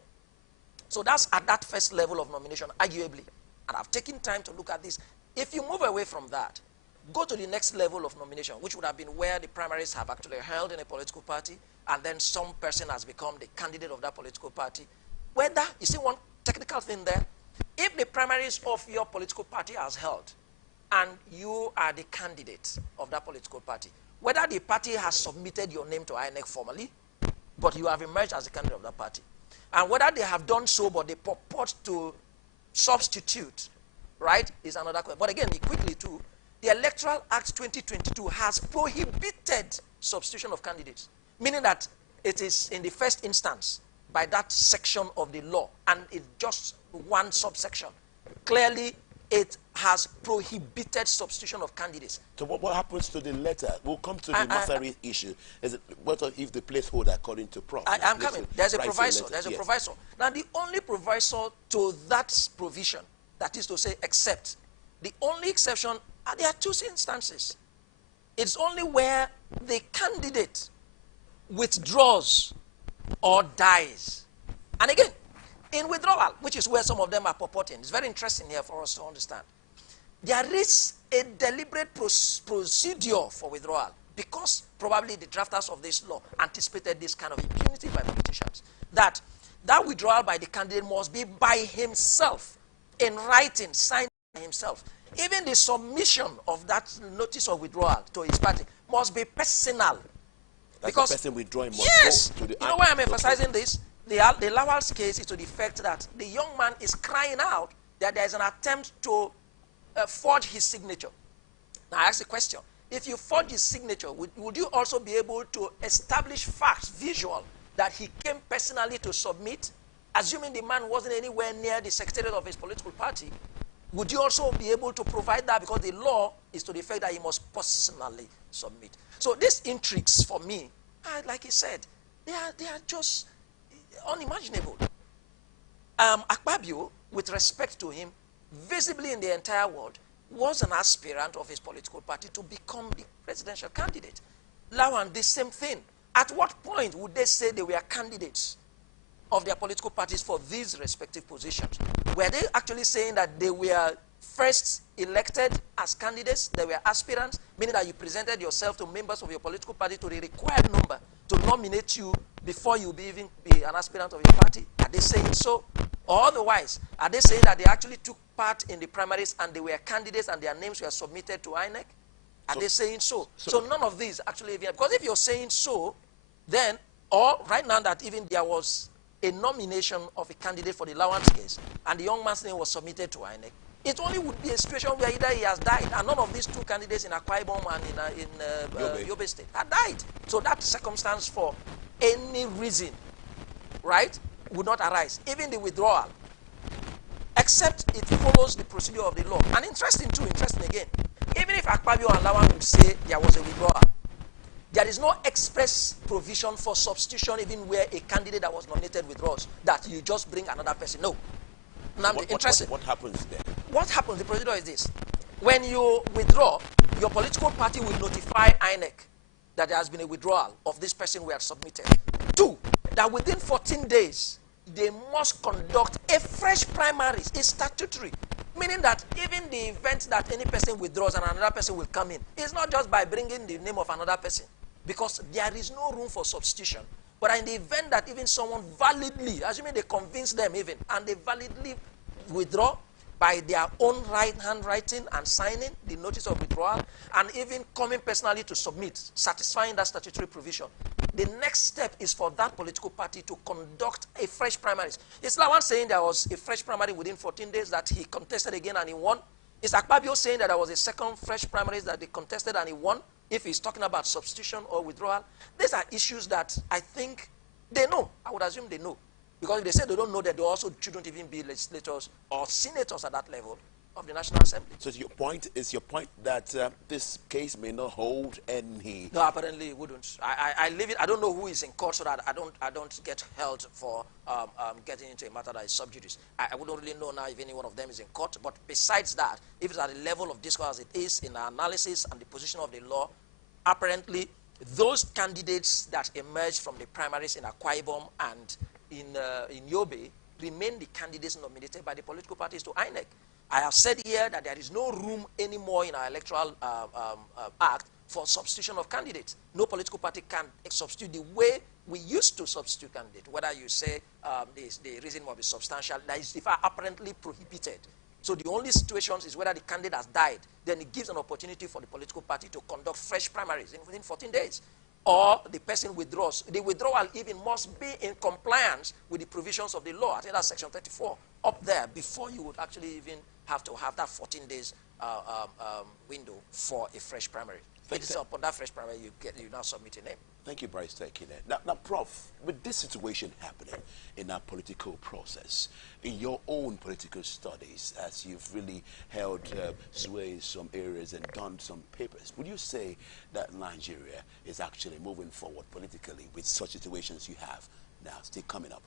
So that's at that first level of nomination, arguably. And I've taken time to look at this. If you move away from that, go to the next level of nomination, which would have been where the primaries have actually held in a political party, and then some person has become the candidate of that political party. Whether, you see one technical thing there, if the primaries of your political party has held, and you are the candidate of that political party, whether the party has submitted your name to INEC formally, but you have emerged as the candidate of that party, and whether they have done so, but they purport to substitute, right, is another question. But again, quickly too, the Electoral Act 2022 has prohibited substitution of candidates, meaning that it is in the first instance by that section of the law, and it's just one subsection. Clearly, it has prohibited substitution of candidates. So what happens to the letter? We'll come to the Masari issue. Is it, what if the placeholder, according to Prof? I'm coming. There's a proviso. There's a proviso. Now, the only proviso to that provision, that is to say, except, the only exception, there are two instances. It's only where the candidate withdraws or dies. And again, in withdrawal, which is where some of them are purporting, it's very interesting here for us to understand. There is a deliberate procedure for withdrawal because probably the drafters of this law anticipated this kind of impunity by politicians. That withdrawal by the candidate must be by himself, in writing, signed by himself. Even the submission of that notice of withdrawal to his party must be personal. That's because the person withdrawing must yes, go to the... You know why I'm emphasizing this? The Lawal's case is to the effect that the young man is crying out that there is an attempt to forge his signature. Now, I ask the question. If you forge his signature, would you also be able to establish facts, visual, that he came personally to submit? Assuming the man wasn't anywhere near the secretariat of his political party, would you also be able to provide that? Because the law is to the effect that he must personally submit. So these intrigues, for me, like he said, they are just unimaginable. Akpabio, with respect to him, visibly in the entire world, was an aspirant of his political party to become the presidential candidate. Lawan, the same thing. At what point would they say they were candidates of their political parties for these respective positions? Were they actually saying that they were first elected as candidates, they were aspirants, meaning that you presented yourself to members of your political party to the required number to nominate you before you even be an aspirant of your party? Are they saying so? Or otherwise, are they saying that they actually took part in the primaries and they were candidates and their names were submitted to INEC? Are they saying so? So none of these actually, because if you're saying so, then, or right now that even there was a nomination of a candidate for the Lawrence case and the young man's name was submitted to INEC, it only would be a situation where either he has died, and none of these two candidates in Akwa Ibom and in Yobe State had died. So that circumstance for any reason, right, would not arise. Even the withdrawal, except it follows the procedure of the law. And interesting again, even if Akpabio and Lawan would say there was a withdrawal, there is no express provision for substitution even where a candidate that was nominated withdraws, that you just bring another person. No. Now, what happens there? What happens, the procedure is this. When you withdraw, your political party will notify INEC that there has been a withdrawal of this person we have submitted. 2, that within 14 days, they must conduct a fresh primaries. It's statutory. Meaning that even the event that any person withdraws and another person will come in, it's not just by bringing the name of another person, because there is no room for substitution. But in the event that even someone validly, assuming they convince them even, and they validly withdraw, by their own handwriting and signing the notice of withdrawal, and even coming personally to submit, satisfying that statutory provision, the next step is for that political party to conduct a fresh primaries. It's Lawan saying there was a fresh primary within 14 days that he contested again and he won. Is Akpabio saying that there was a second fresh primaries that they contested and he won? If he's talking about substitution or withdrawal, these are issues that I think they know. I would assume they know. Because if they say they don't know, that they also shouldn't even be legislators or senators at that level of the National Assembly. So your point that this case may not hold any... No, apparently it wouldn't. I leave it. I don't know who is in court, so that I don't get held for getting into a matter that is sub judice. I wouldn't really know now if any one of them is in court. But besides that, if it's at the level of discourse as it is in our analysis and the position of the law, apparently those candidates that emerged from the primaries in Akwa Ibom and in Yobe remain the candidates nominated by the political parties to INEC. I have said here that there is no room anymore in our electoral act for substitution of candidates. No political party can substitute the way we used to substitute candidates. Whether you say the reason will be substantial, that is apparently prohibited. So the only situation is whether the candidate has died. Then it gives an opportunity for the political party to conduct fresh primaries within 14 days. Or the person withdraws. The withdrawal even must be in compliance with the provisions of the law. I think that's section 34 up there before you would actually even have to have that 14 days window for a fresh primary. It is upon that fresh primary you now submit a name. Thank you, Bryce. Thank you. Now, Prof, with this situation happening in our political process, in your own political studies, as you've really held sway in some areas and done some papers, would you say that Nigeria is actually moving forward politically with such situations you have now still coming up?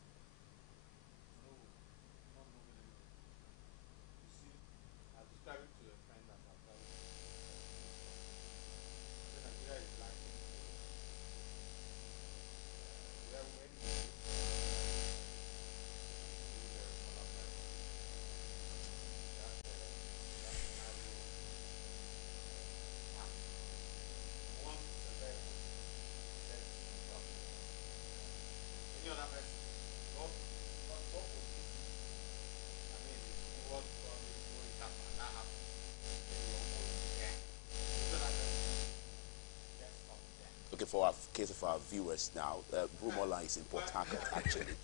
For our case of our viewers now, Rumola is in Port Harcourt, actually.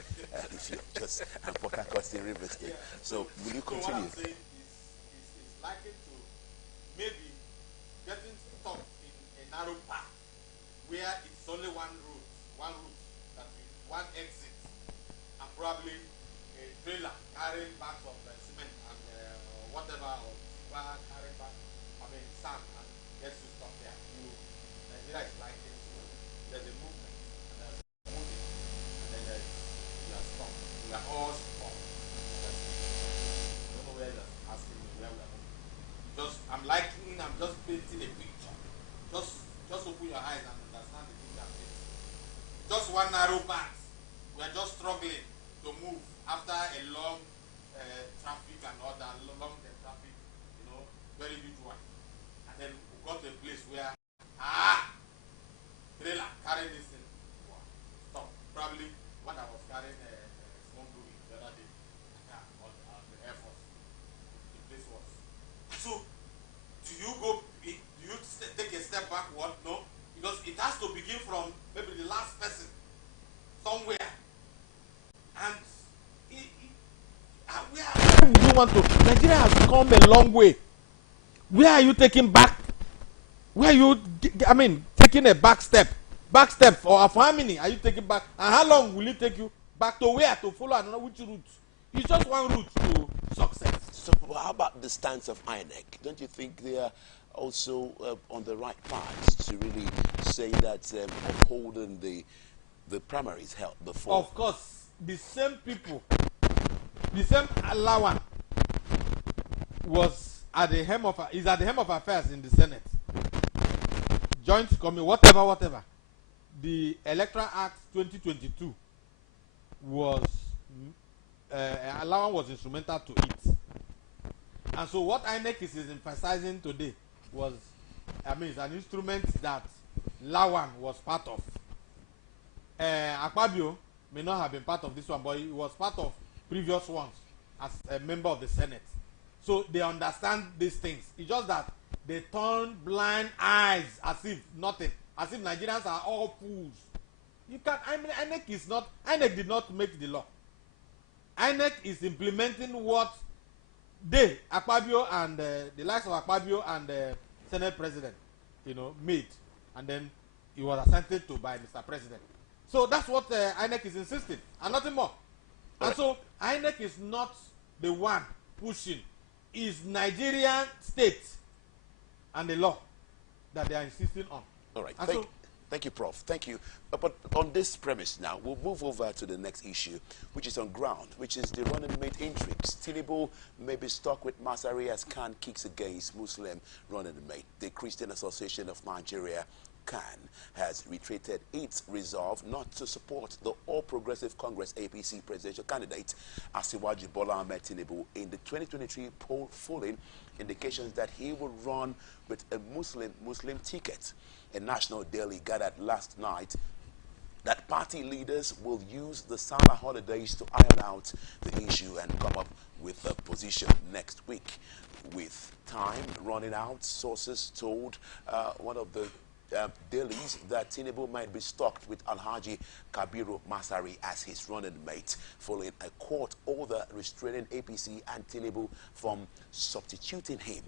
If you just, and Port Harcourt is in River State. So, will you continue? So what I'm saying is likely to maybe getting stuck in a narrow path where it's only one route, one exit, and probably a trailer carrying bags of cement and whatever, or carrying back, sand, and gets you stuck there. Nigeria is likely. There's a movement, and there's moving, and then we are strong. We are all strong. I don't know where you're asking me where we are moving. I'm just painting a picture. Just open your eyes and understand the thing I'm painting. Just one narrow path. We are just struggling to move after a long traffic and all that, long traffic, very huge one. And then we got to a place where, trailer carrying this thing. Stop. Probably what I was carrying small movie the other day on the Air Force. The place was. So, do you take a step backward? No. Because it has to begin from maybe the last person somewhere. And where do you want to? Nigeria has come a long way. Where are you taking back? Where you, taking a back step for how many are you taking back, and how long will it take you back to where to follow another which route? It's just one route to success. So how about the stance of INEC? Don't you think they are also on the right path to really say that upholding the primaries held before? Of course, the same people, the same Lawan is at the helm of affairs in the Senate. Joint committee, whatever. The Electoral Act 2022 was, Lawan was instrumental to it. And so what INEC is emphasizing today was, it's an instrument that Lawan was part of. Akpabio may not have been part of this one, but he was part of previous ones as a member of the Senate. So they understand these things. It's just that they turn blind eyes as if nothing, as if Nigerians are all fools. You can. I mean, INEC is not. INEC did not make the law. INEC is implementing what they, Akpabio and the likes of Akpabio and the Senate President, made, and then it was assented to by Mr. President. So that's what INEC is insisting, and nothing more. And so INEC is not the one pushing; it's Nigerian state and the law that they are insisting on. All right. Thank you, Prof. Thank you. But on this premise now, we'll move over to the next issue, which is on ground, which is the running mate intrigues. Tinubu may be stuck with Masari as Khan kicks against Muslim running mate. The Christian Association of Nigeria, CAN, has reiterated its resolve not to support the All Progressive Congress APC presidential candidate Asiwaju Bola Ahmed Tinubu in the 2023 poll, polling indications that he will run with a Muslim ticket. A national daily gathered last night that party leaders will use the summer holidays to iron out the issue and come up with a position next week. With time running out, sources told one of the dailies that Tinubu might be stuck with Alhaji Kabiru Masari as his running mate, following a court order restraining APC and Tinubu from substituting him.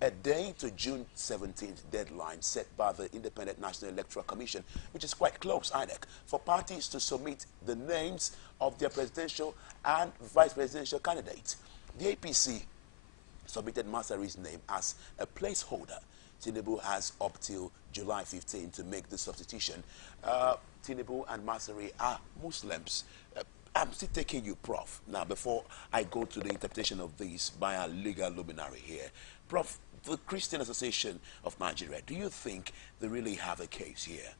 A day to June 17th deadline set by the Independent National Electoral Commission, which is quite close, INEC, for parties to submit the names of their presidential and vice presidential candidates. The APC submitted Masari's name as a placeholder. Tinubu has up till July 15 to make the substitution. Tinubu and Masari are Muslims. I'm still taking you, Prof. Now, before I go to the interpretation of this by our legal luminary here, Prof, the Christian Association of Nigeria, do you think they really have a case here?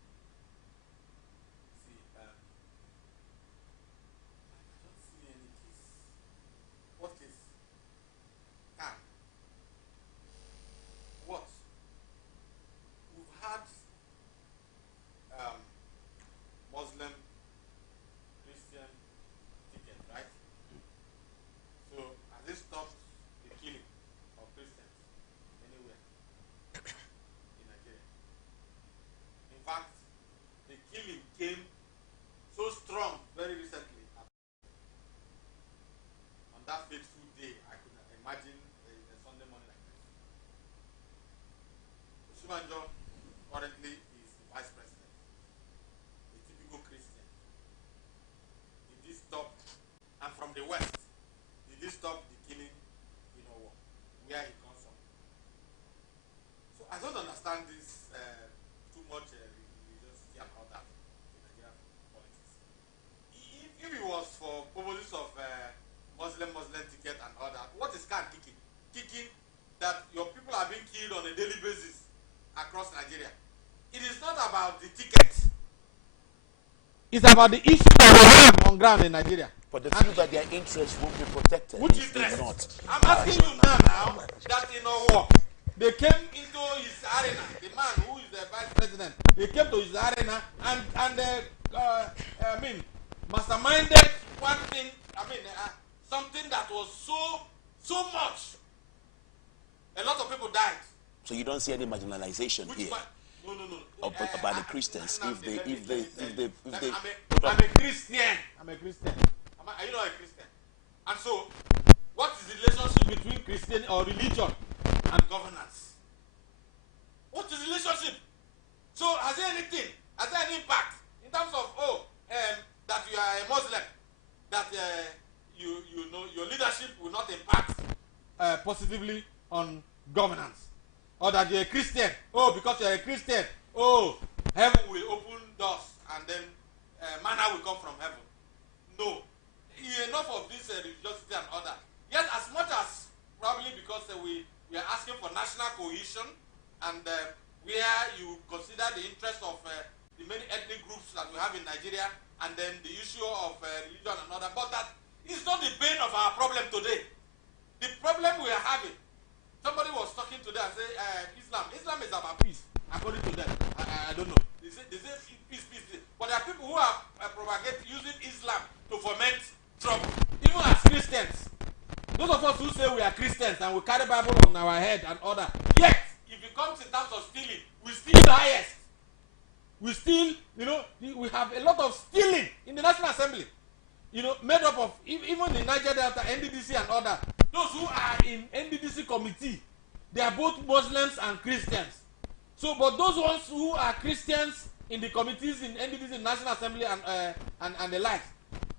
See, I don't see any case. What case? What? We've had Muslim, Christian ticket, right? So, has it stopped the killing of Christians anywhere in Nigeria? In fact, the killing came so strong very recently. On that fateful day, I could imagine a Sunday morning like this. Oshibanjo currently is the vice president, a typical Christian. Did this stop? And from the West, did this stop the killing, where he comes from? So I don't understand this too much religiosity and all that in Nigerian politics. If it was for purposes of Muslim ticket and all that, what is Khan kicking? Kicking that your people are being killed on a daily basis across Nigeria. It is not about the ticket. It's about the issue that we have on ground in Nigeria. But the feel that their interests won't be protected. Which interest? Not. I'm asking you now that in our war, they came into his arena. The man who is the vice president, they came to his arena and masterminded one thing. Something that was so much. A lot of people died. So you don't see any marginalization here. No. About the Christians, if they. I'm a Christian. Are you not a Christian? And so, what is the relationship between Christian or religion and governance? What is the relationship? So, has there any impact in terms of that you are a Muslim, that your leadership will not impact positively on governance, or that you're a Christian? Because you're a Christian, heaven will open doors and then manna will come from heaven. No. Enough of this religiosity and all that. Yes, as much as probably because we are asking for national cohesion and where you consider the interest of the many ethnic groups that we have in Nigeria and then the issue of religion and all that, but that is not the bane of our problem today. The problem we are having, somebody was talking today and say Islam is about peace, according to them. I don't know. They say peace. But there are people who are using Islam to foment trouble. Even as Christians, those of us who say we are Christians and we carry Bible on our head and all that. Yet, if it comes in terms of stealing, we steal the highest. We steal, you know, we have a lot of stealing in the National Assembly. You know, made up of, even in Niger Delta, NDDC and other. Those who are in NDDC committee, they are both Muslims and Christians. So, but those ones who are Christians in the committees in NDDC, National Assembly and the like,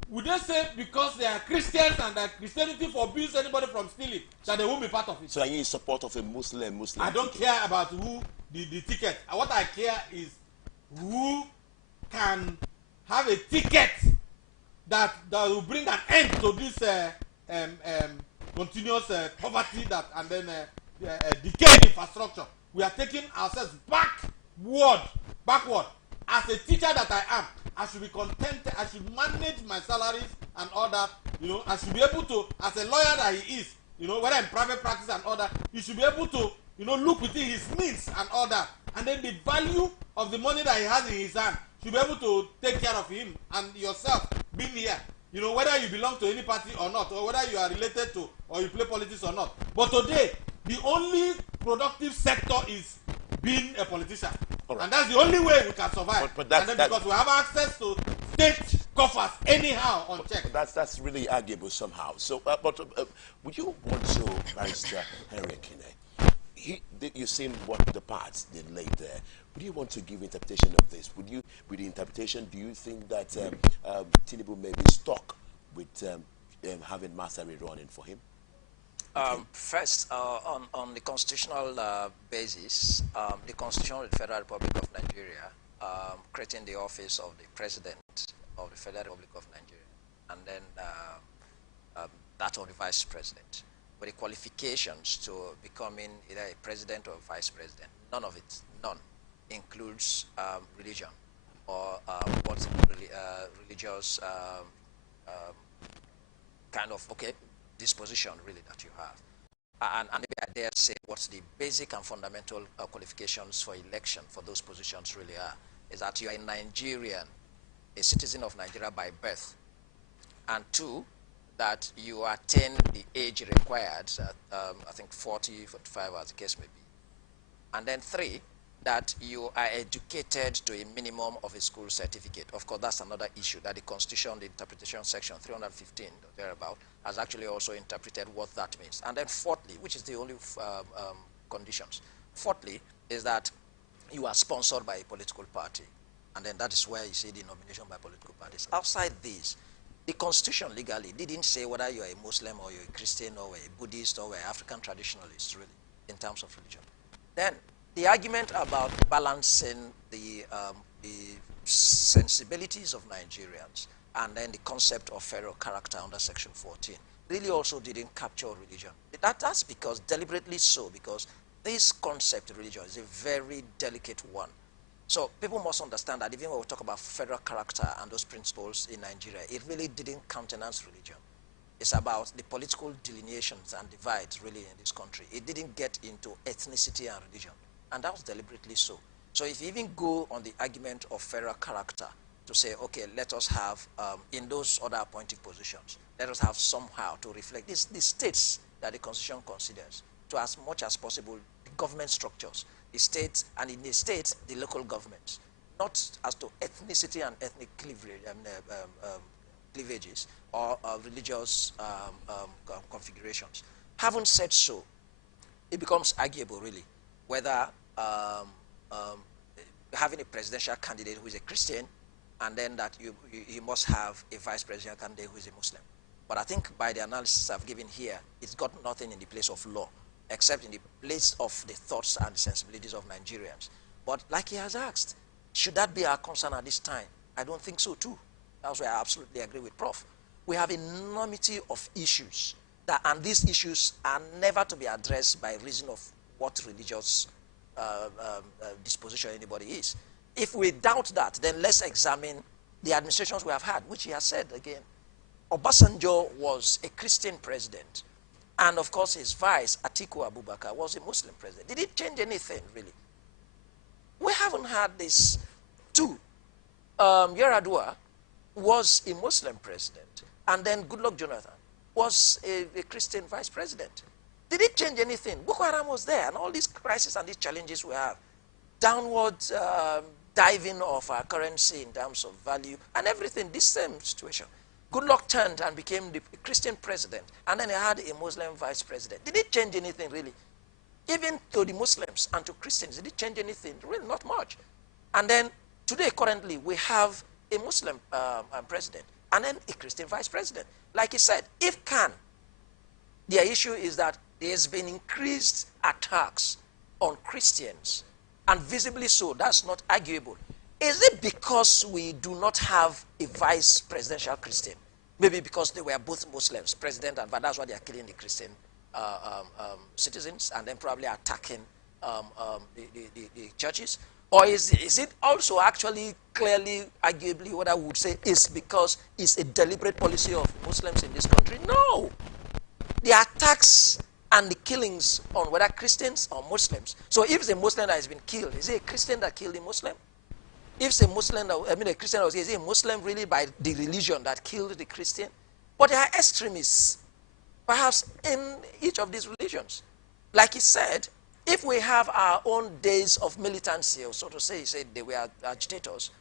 would they say because they are Christians and that Christianity forbids anybody from stealing, that they won't be part of it? So are you in support of a Muslim? I don't care about who the ticket. What I care is who can have a ticket that will bring an end to this continuous poverty that and then decayed infrastructure. We are taking ourselves backward. As a teacher that I am, I should be contented. I should manage my salaries and all that. You know, I should be able to, as a lawyer that he is, you know, whether in private practice and all that, he should be able to, you know, look within his means and all that. And then the value of the money that he has in his hand should be able to take care of him and yourself being here. You know, whether you belong to any party or not, or whether you are related to or you play politics or not. But today, the only productive sector is being a politician. Right. And that's the only way we can survive. But and then because we have access to state coffers anyhow on check. But that's really arguable somehow. So, would you want to, Barrister Henrik, you've seen what the parts they laid there. Would you want to give interpretation of this? With the interpretation, do you think that Tinubu may be stuck with having Masari running for him? First, on the constitutional basis, the Constitution of the Federal Republic of Nigeria, creating the office of the President of the Federal Republic of Nigeria, and then that of the Vice President, with the qualifications to becoming either a President or a Vice President. None of it, none, includes religion or what's religious kind of, disposition really that you have. And maybe I dare say what's the basic and fundamental qualifications for election for those positions really are, is that you are a Nigerian, a citizen of Nigeria by birth, and two, that you attain the age required, I think 40, 45 as the case may be. And then three, that you are educated to a minimum of a school certificate. Of course, that's another issue that the Constitution, the interpretation section 315, or thereabout, has actually also interpreted what that means. And then fourthly, which is the only conditions, fourthly, is that you are sponsored by a political party. And then that is where you see the nomination by political parties. Outside these, the Constitution legally didn't say whether you're a Muslim or you're a Christian or a Buddhist or an African traditionalist, really, in terms of religion. Then, the argument about balancing the sensibilities of Nigerians and then the concept of federal character under Section 14 really also didn't capture religion. That's because, deliberately so, because this concept of religion is a very delicate one. So people must understand that even when we talk about federal character and those principles in Nigeria, it really didn't countenance religion. It's about the political delineations and divides really in this country. It didn't get into ethnicity and religion. And that was deliberately so. So if you even go on the argument of federal character to say, okay, let us have, in those other appointed positions, let us have somehow to reflect the states that the Constitution considers, to as much as possible, the government structures, the states, and in the states, the local governments, not as to ethnicity and ethnic cleavages or religious configurations. Having said so, it becomes arguable, really, whether having a presidential candidate who is a Christian, and then that you must have a vice presidential candidate who is a Muslim. But I think by the analysis I've given here, it's got nothing in the place of law, except in the place of the thoughts and the sensibilities of Nigerians. But like he has asked, should that be our concern at this time? I don't think so too. That's why I absolutely agree with Prof. We have an enormity of issues, and these issues are never to be addressed by reason of what religious disposition anybody is. If we doubt that, then let's examine the administrations we have had, which he has said again. Obasanjo was a Christian president, and of course his vice, Atiku Abubakar, was a Muslim president. Did it change anything, really? We haven't had this too. Yar'Adua was a Muslim president, and then Goodluck Jonathan was a Christian vice president. Did it change anything? Boko Haram was there, and all these crises and these challenges we have. Downward diving of our currency in terms of value and everything, this same situation. Goodluck turned and became the Christian president, and then he had a Muslim vice president. Did it change anything, really? Even to the Muslims and to Christians, did it change anything? Really, not much. And then today, currently, we have a Muslim president and then a Christian vice president. Like he said, if can, their issue is that there's been increased attacks on Christians, and visibly so. That's not arguable. Is it because we do not have a vice presidential Christian? Maybe because they were both Muslims, president and vice. That's why they are killing the Christian citizens and then probably attacking the churches? Or is it also actually clearly, arguably, what I would say is because it's a deliberate policy of Muslims in this country? No. The attacks and the killings on whether Christians or Muslims. So if it's a Muslim that has been killed, is it a Christian that killed a Muslim? If it's a Muslim, a Christian, is it a Muslim really by the religion that killed the Christian? But there are extremists, perhaps in each of these religions. Like he said, if we have our own days of militancy, or so to say, he said they were agitators.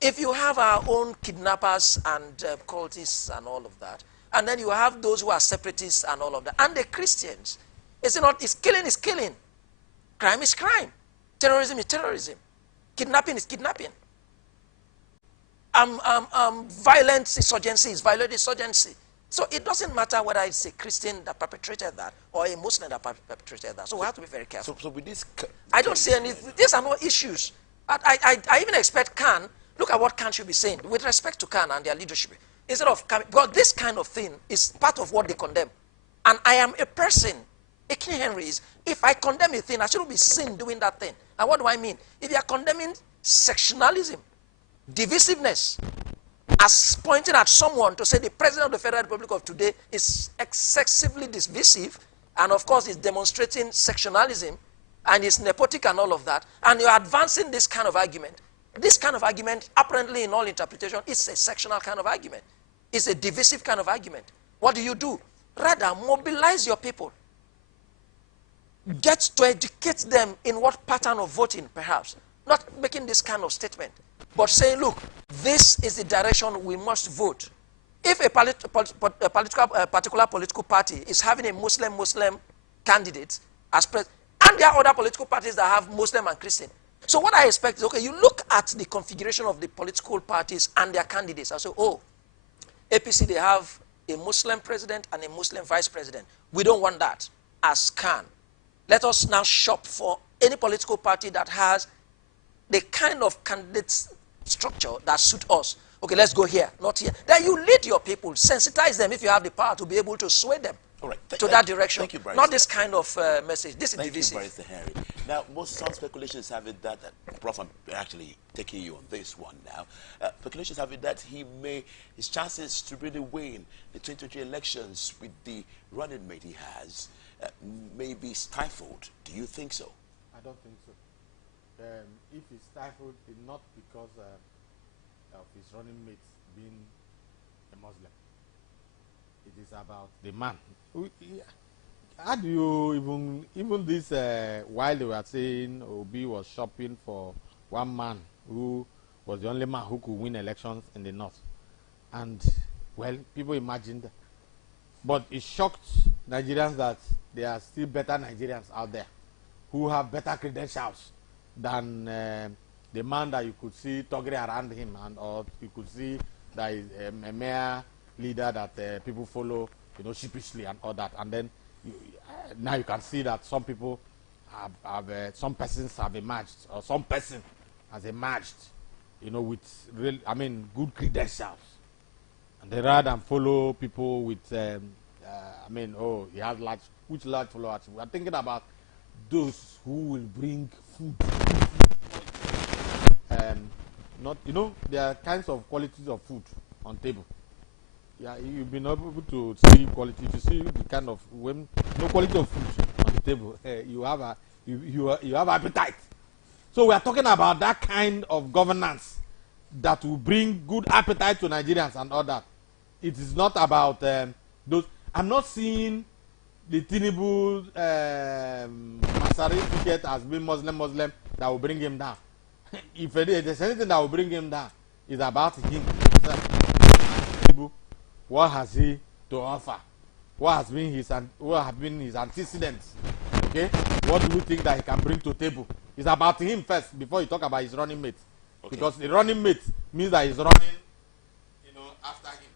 If you have our own kidnappers and cultists and all of that, and then you have those who are separatists and all of that, and the Christians, is it not? Is killing. Crime is crime. Terrorism is terrorism. Kidnapping is kidnapping. Violent insurgency is violent insurgency. So it doesn't matter whether it's a Christian that perpetrated that or a Muslim that perpetrated that. So we have to be very careful. So with this, I don't see any. These are no issues. I even expect Khan. Look at what Khan should be saying with respect to Khan and their leadership. Instead of coming, because this kind of thing is part of what they condemn. And I am a person. A King Henry is, if I condemn a thing, I shouldn't be seen doing that thing. And what do I mean? If you are condemning sectionalism, divisiveness, as pointing at someone to say the President of the Federal Republic of today is excessively divisive, and of course is demonstrating sectionalism, and is nepotic and all of that, and you're advancing this kind of argument. This kind of argument, apparently in all interpretation, is a sectional kind of argument. It's a divisive kind of argument. What do? Rather, mobilize your people. Get to educate them in what pattern of voting, perhaps. Not making this kind of statement, but saying, look, this is the direction we must vote. If a particular political party is having a Muslim candidate as president, and there are other political parties that have Muslim and Christian. So what I expect is, okay, you look at the configuration of the political parties and their candidates. I say, oh, APC, they have a Muslim president and a Muslim vice president. We don't want that as Khan. Let us now shop for any political party that has the kind of candidate structure that suit us. Okay, let's go here, not here. Then you lead your people, sensitize them if you have the power to be able to sway them to that direction. Thank you, Bryce. Not this kind of message. This is divisive. Thank you, Bryce Henry. Now, some speculations have it that, Prof, I'm actually taking you on this one now. Speculations have it that his chances to really win the 2023 elections with the running mate he has may be stifled. Do you think so? I don't think so. If it's stifled, it's not because of his running mate being a Muslim. It is about the man. How do you even this, while they were saying Obi was shopping for one man who was the only man who could win elections in the north. And, well, people imagined, but it shocked Nigerians that there are still better Nigerians out there who have better credentials than the man that you could see toggling around him, and or you could see that is a mere leader that people follow, sheepishly and all that. And then now you can see that some people some persons have emerged, or some person has emerged, with real, good credentials. And they rather than follow people with, he has large followers. We are thinking about those who will bring food. There are kinds of qualities of food on table. Yeah, you've been able to see quality, to see the kind of quality of food on the table. You have appetite. So we are talking about that kind of governance that will bring good appetite to Nigerians and all that. It is not about those. I'm not seeing the Tinubu Masari ticket has been Muslim that will bring him down. If there's anything that will bring him down, it's about him himself. Tinubu, what has he to offer? What have been his antecedents? Okay, what do you think that he can bring to the table? It's about him first before you talk about his running mate. Okay. Because the running mate means that he's running, after him.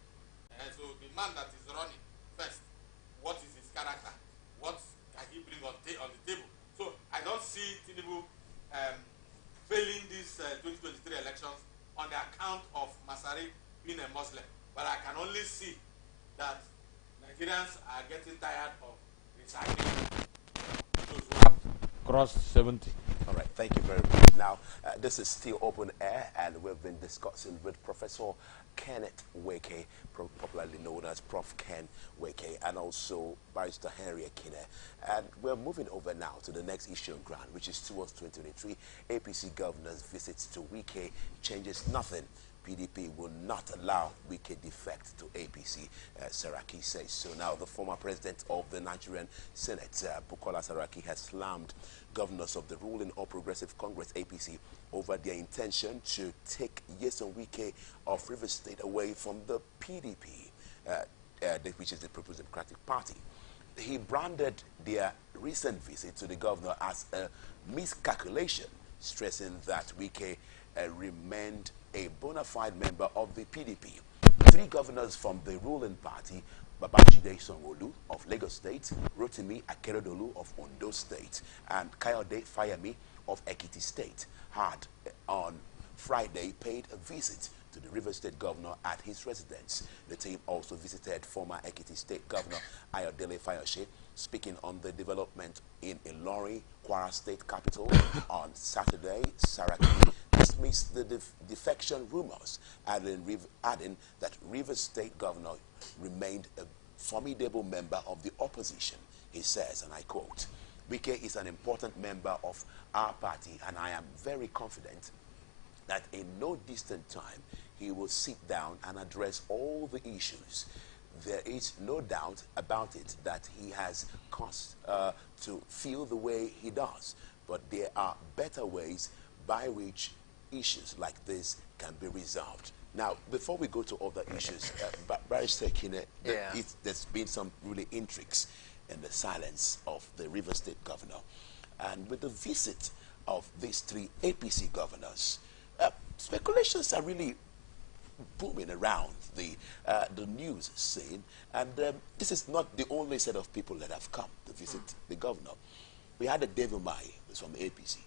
And so the man that is running first, what is his character? What can he bring on the table? So I don't see Tinubu failing these 2023 elections on the account of Masari being a Muslim. But I can only see that Nigerians are getting tired of recycling those who have crossed 70. All right, thank you very much. Now, this is still open air, and we've been discussing with Professor Kenneth Weke, popularly known as Prof. Ken Weke, and also Barrister Henry Akine. And we're moving over now to the next issue on ground, which is towards 2023. APC governor's visits to Wike changes nothing. PDP will not allow Wike defect to APC, Saraki says. So now the former president of the Nigerian Senate, Bukola Saraki, has slammed governors of the ruling All Progressive Congress, APC, over their intention to take Nyesom Wike of Rivers State away from the PDP, which is the People's Democratic Party. He branded their recent visit to the governor as a miscalculation, stressing that Wike remained a bona fide member of the PDP. Three governors from the ruling party, Babajide Sanwo-Olu of Lagos State, Rotimi Akeredolu of Ondo State, and Kayode Fayemi of Ekiti State, had on Friday paid a visit to the Rivers State governor at his residence. The team also visited former Ekiti State Governor Ayodele Fayose, speaking on the development in Ilorin, Kwara State capital. On Saturday, Saraki dismissed the defection rumors, adding that Rivers State Governor remained a formidable member of the opposition. He says, and I quote, "Wike is an important member of our party, and I am very confident that in no distant time he will sit down and address all the issues. There is no doubt about it that he has cause to feel the way he does, but there are better ways by which issues like this can be resolved." Now, before we go to other issues, Barrister Akine, there's been some really intrigues in the silence of the River State governor. And with the visit of these three APC governors, speculations are really booming around the news scene. And this is not the only set of people that have come to visit the governor. We had a David Mai, who's from APC.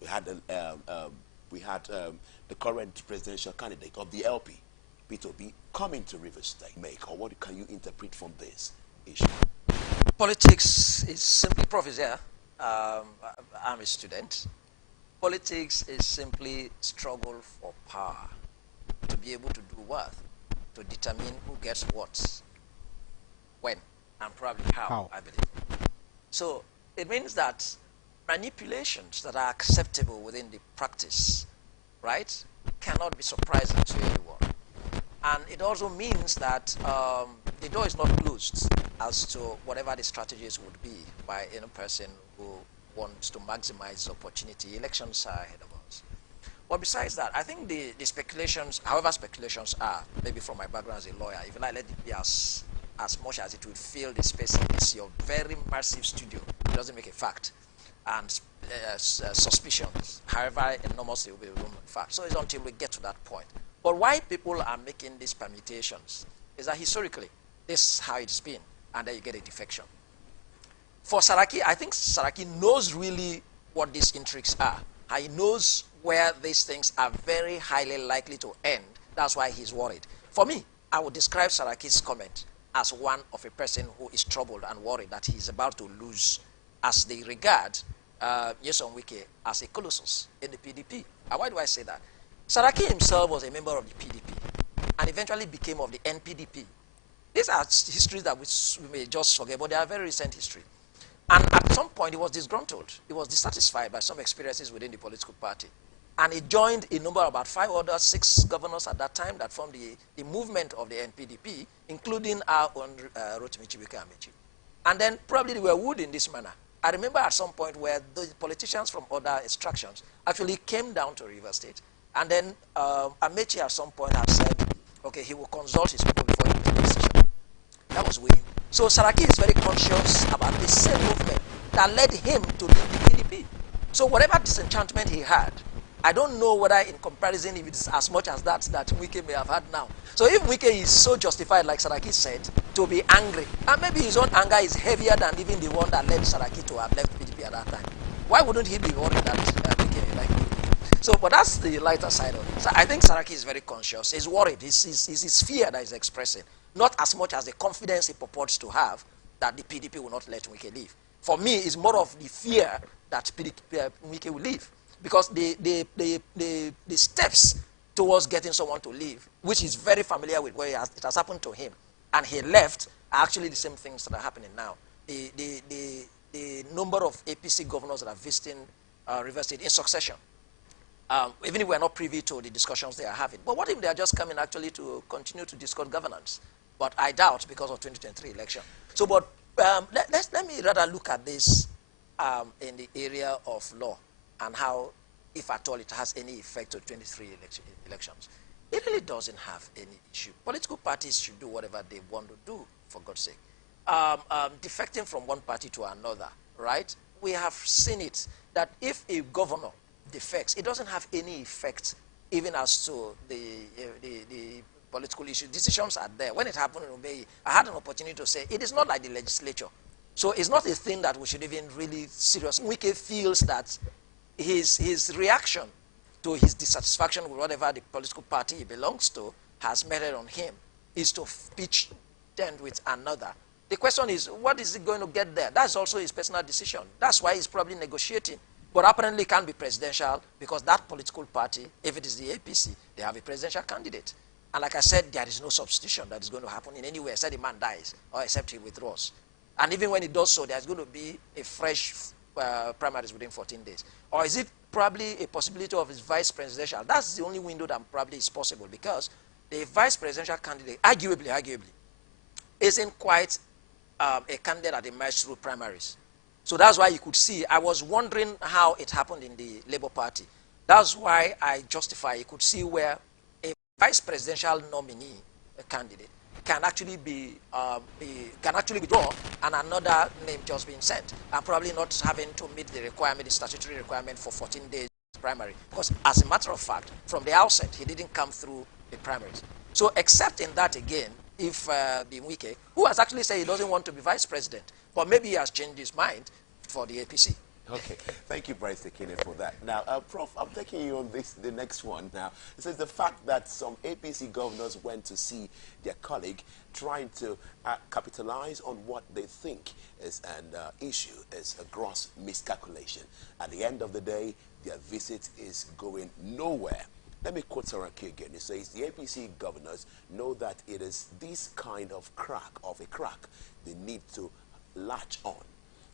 We had the current presidential candidate of the LP, Peter Obi, coming to River State. Or what can you interpret from this issue? Politics is simply, Prof is here. I'm a student. Politics is simply struggle for power, to be able to do what? To determine who gets what, when, and probably how. I believe. So it means that manipulations that are acceptable within the practice, right, cannot be surprising to anyone. And it also means that the door is not closed as to whatever the strategies would be by any person who wants to maximize opportunity. Elections are ahead of us. But besides that, I think the speculations, however speculations are, maybe from my background as a lawyer, if I let it be as much as it would fill the space in this your very massive studio, it doesn't make a fact. And suspicions, however enormous it will be, room in fact. So it's until we get to that point. But why people are making these permutations is that historically, this is how it's been, and then you get a defection. For Saraki, I think Saraki knows really what these intrigues are. He knows where these things are very highly likely to end. That's why he's worried. For me, I would describe Saraki's comment as one of a person who is troubled and worried that he's about to lose, as they regard Nyesom Wike as a colossus in the PDP. And why do I say that? Saraki himself was a member of the PDP and eventually became of the NPDP. These are histories that we may just forget, but they are very recent history. And at some point, he was disgruntled. He was dissatisfied by some experiences within the political party. And he joined a number of about 5 or 6 governors at that time that formed the movement of the NPDP, including our own Rotimi Chibuike Amechi. And then probably they were wooed in this manner. I remember at some point where the politicians from other extractions actually came down to River State. And then Amechi at some point had said, okay, he will consult his people before he makes a decision. That was way. So Saraki is very conscious about the same movement that led him to leave the PDP. So whatever disenchantment he had, I don't know whether in comparison if it's as much as that Wike may have had now. So if Wike is so justified, like Saraki said, to be angry, and maybe his own anger is heavier than even the one that led Saraki to have left PDP at that time, why wouldn't he be worried that Wike like PDP? So, but that's the lighter side of it. So I think Saraki is very conscious. He's worried. It's his fear that he's expressing, not as much as the confidence he purports to have that the PDP will not let Wike leave. For me, it's more of the fear that Wike will leave. Because the steps towards getting someone to leave, which is very familiar with where it has happened to him, and he left, are actually the same things that are happening now. The number of APC governors that are visiting River State in succession, even if we're not privy to the discussions they are having. But what if they are just coming actually to continue to discuss governance? But I doubt because of 2023 election. So, but let me rather look at this in the area of law, and how, if at all, it has any effect on 23 elections. It really doesn't have any issue. Political parties should do whatever they want to do, for God's sake. Defecting from one party to another, right? We have seen it, that if a governor defects, it doesn't have any effect even as to the political issue. Decisions are there. When it happened in Obey, I had an opportunity to say, it is not like the legislature. So it's not a thing that we should even really serious. Wike feels that his reaction to his dissatisfaction with whatever the political party he belongs to has meted on him is to pitch tent with another. The question is, what is he going to get there? That's also his personal decision. That's why he's probably negotiating. But apparently it can't be presidential because that political party, if it is the APC, they have a presidential candidate. And like I said, there is no substitution that is going to happen in any way except the man dies or except he withdraws. And even when he does so, there's going to be a fresh primaries within 14 days. Or is it probably a possibility of his vice presidential? That's the only window that probably is possible, because the vice presidential candidate, arguably, isn't quite a candidate that emerged through primaries. So that's why you could see, I was wondering how it happened in the Labour Party. That's why I justify, you could see where a vice presidential nominee, a candidate, can actually be withdrawn and another name just being sent, and probably not having to meet the requirement, the statutory requirement for 14 days primary. Because as a matter of fact, from the outset, he didn't come through the primaries. So except in that again, if Wike, who has actually said he doesn't want to be vice president, but maybe he has changed his mind for the APC. Okay, thank you, Bryce Tekine, for that. Now, Prof, I'm taking you on the next one now. It says the fact that some APC governors went to see their colleague trying to capitalize on what they think is an issue is a gross miscalculation. At the end of the day, their visit is going nowhere. Let me quote Saraki again. It says the APC governors know that it is this kind of crack they need to latch on.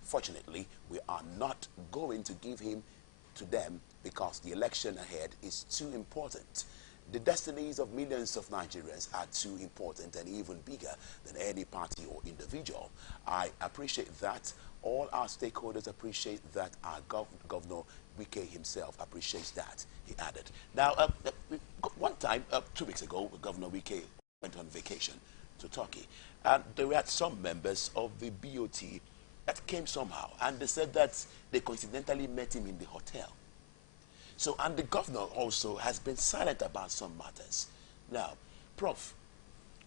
Fortunately, we are not going to give him to them because the election ahead is too important. The destinies of millions of Nigerians are too important and even bigger than any party or individual. I appreciate that. All our stakeholders appreciate that. Our Governor Wike himself appreciates that, he added. Now, one time, 2 weeks ago, Governor Wike went on vacation to Turkey. And there were some members of the BOT that came somehow, and they said that they coincidentally met him in the hotel. So, and the governor also has been silent about some matters. Now, Prof,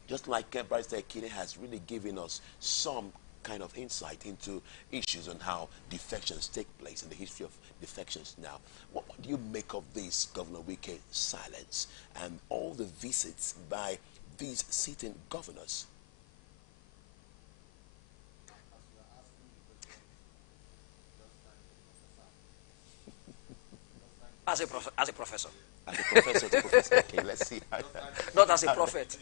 just like Bryce Tekine has really given us some kind of insight into issues on how defections take place in the history of defections now, what do you make of this Governor Wike's silence and all the visits by these sitting governors? As a professor. As a professor to professor. Okay, let's see. Not as a prophet.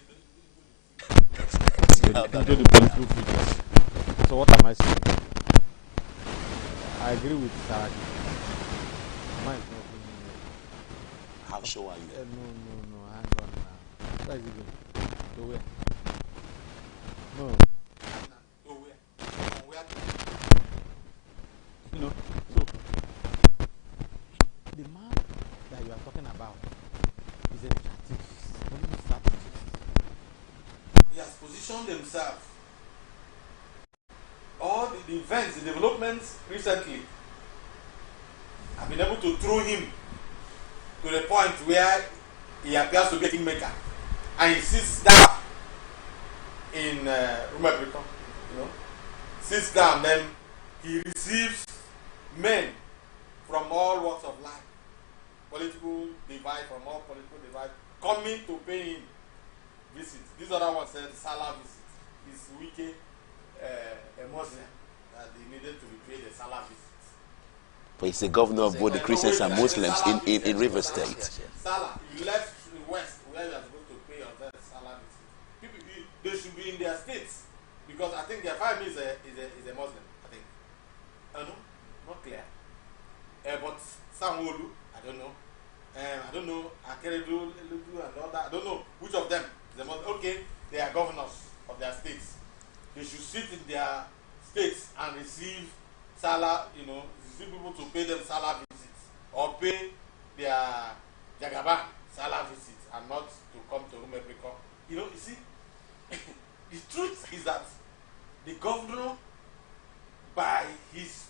Into the political figures. So what am I saying? I agree with Saraki. Mine is not. How sure are you? No. Hang on now. Where is it going? To where? No. himself. All the events, the developments recently have been able to throw him to the point where he appears to be a kingmaker. And he sits down in Rumebrikon, you know, sits down, then he receives men from all walks of life, political divide, from all political divide, coming to pay him visit. This other one said Salah visit. He's wicked, a Muslim, that they needed to be paid a Salah visit. But he's the governor of both the Christians and Muslims in River State. Salah, you left the West where you are supposed to pay your Salah visit. People, they should be in their states, because I think their family is a Muslim, I think. No, not clear. But Sanwo-Olu, I don't know. I don't know, Akeredolu and all that. I don't know which of them. Okay, they are governors of their states. They should sit in their states and receive Salah, you know, receive people to pay them Salah visits, or pay their Jagaban Salah visits, and not to come to Rumebrikon. You know, you see, the truth is that the governor, by his,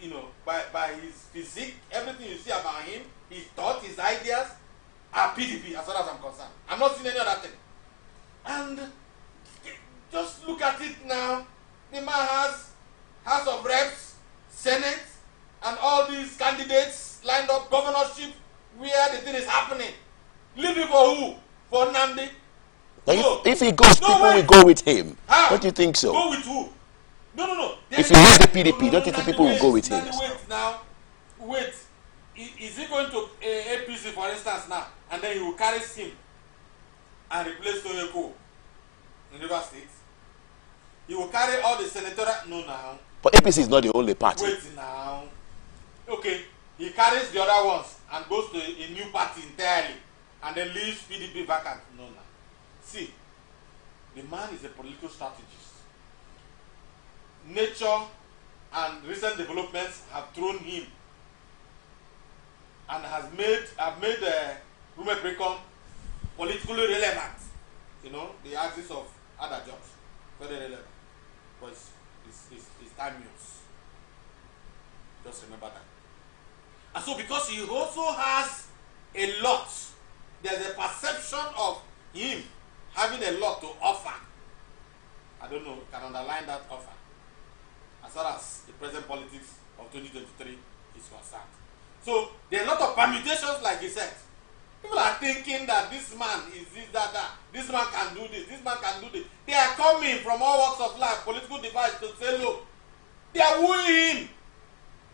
you know, by his physique, everything you see about him, his thoughts, his ideas, are PDP as far as I'm concerned. I'm not seeing any other thing. And just look at it now. The man has House of Reps, Senate, and all these candidates lined up, governorship, where the thing is happening. Leave it for who? For Nnamdi? No. If he goes, people will go with him. How? Don't you think so? Go with who? No. If he leaves the PDP, don't you think people will go with him? Wait now. Wait. Is he going to APC, for instance, now, and then he will carry him and replace Toyoko in River State? He will carry all the senatorial. No, now. But APC is not the only party. Wait now. Okay, he carries the other ones and goes to a new party entirely, and then leaves PDP vacant. No, now. See, the man is a political strategist. Nature and recent developments have thrown him and have made Rumebrikon politically relevant. You know, the axis of other jobs, very relevant. But it's time use. Just remember that. And so, because he also has a lot, there's a perception of him having a lot to offer. I don't know, can underline that offer as far as the present politics of 2023 is concerned. So there are a lot of permutations, like he said. People are thinking that this man is this, that. This man can do this, this man can do this. They are coming from all walks of life, political divides, to say, look, they are wooing him.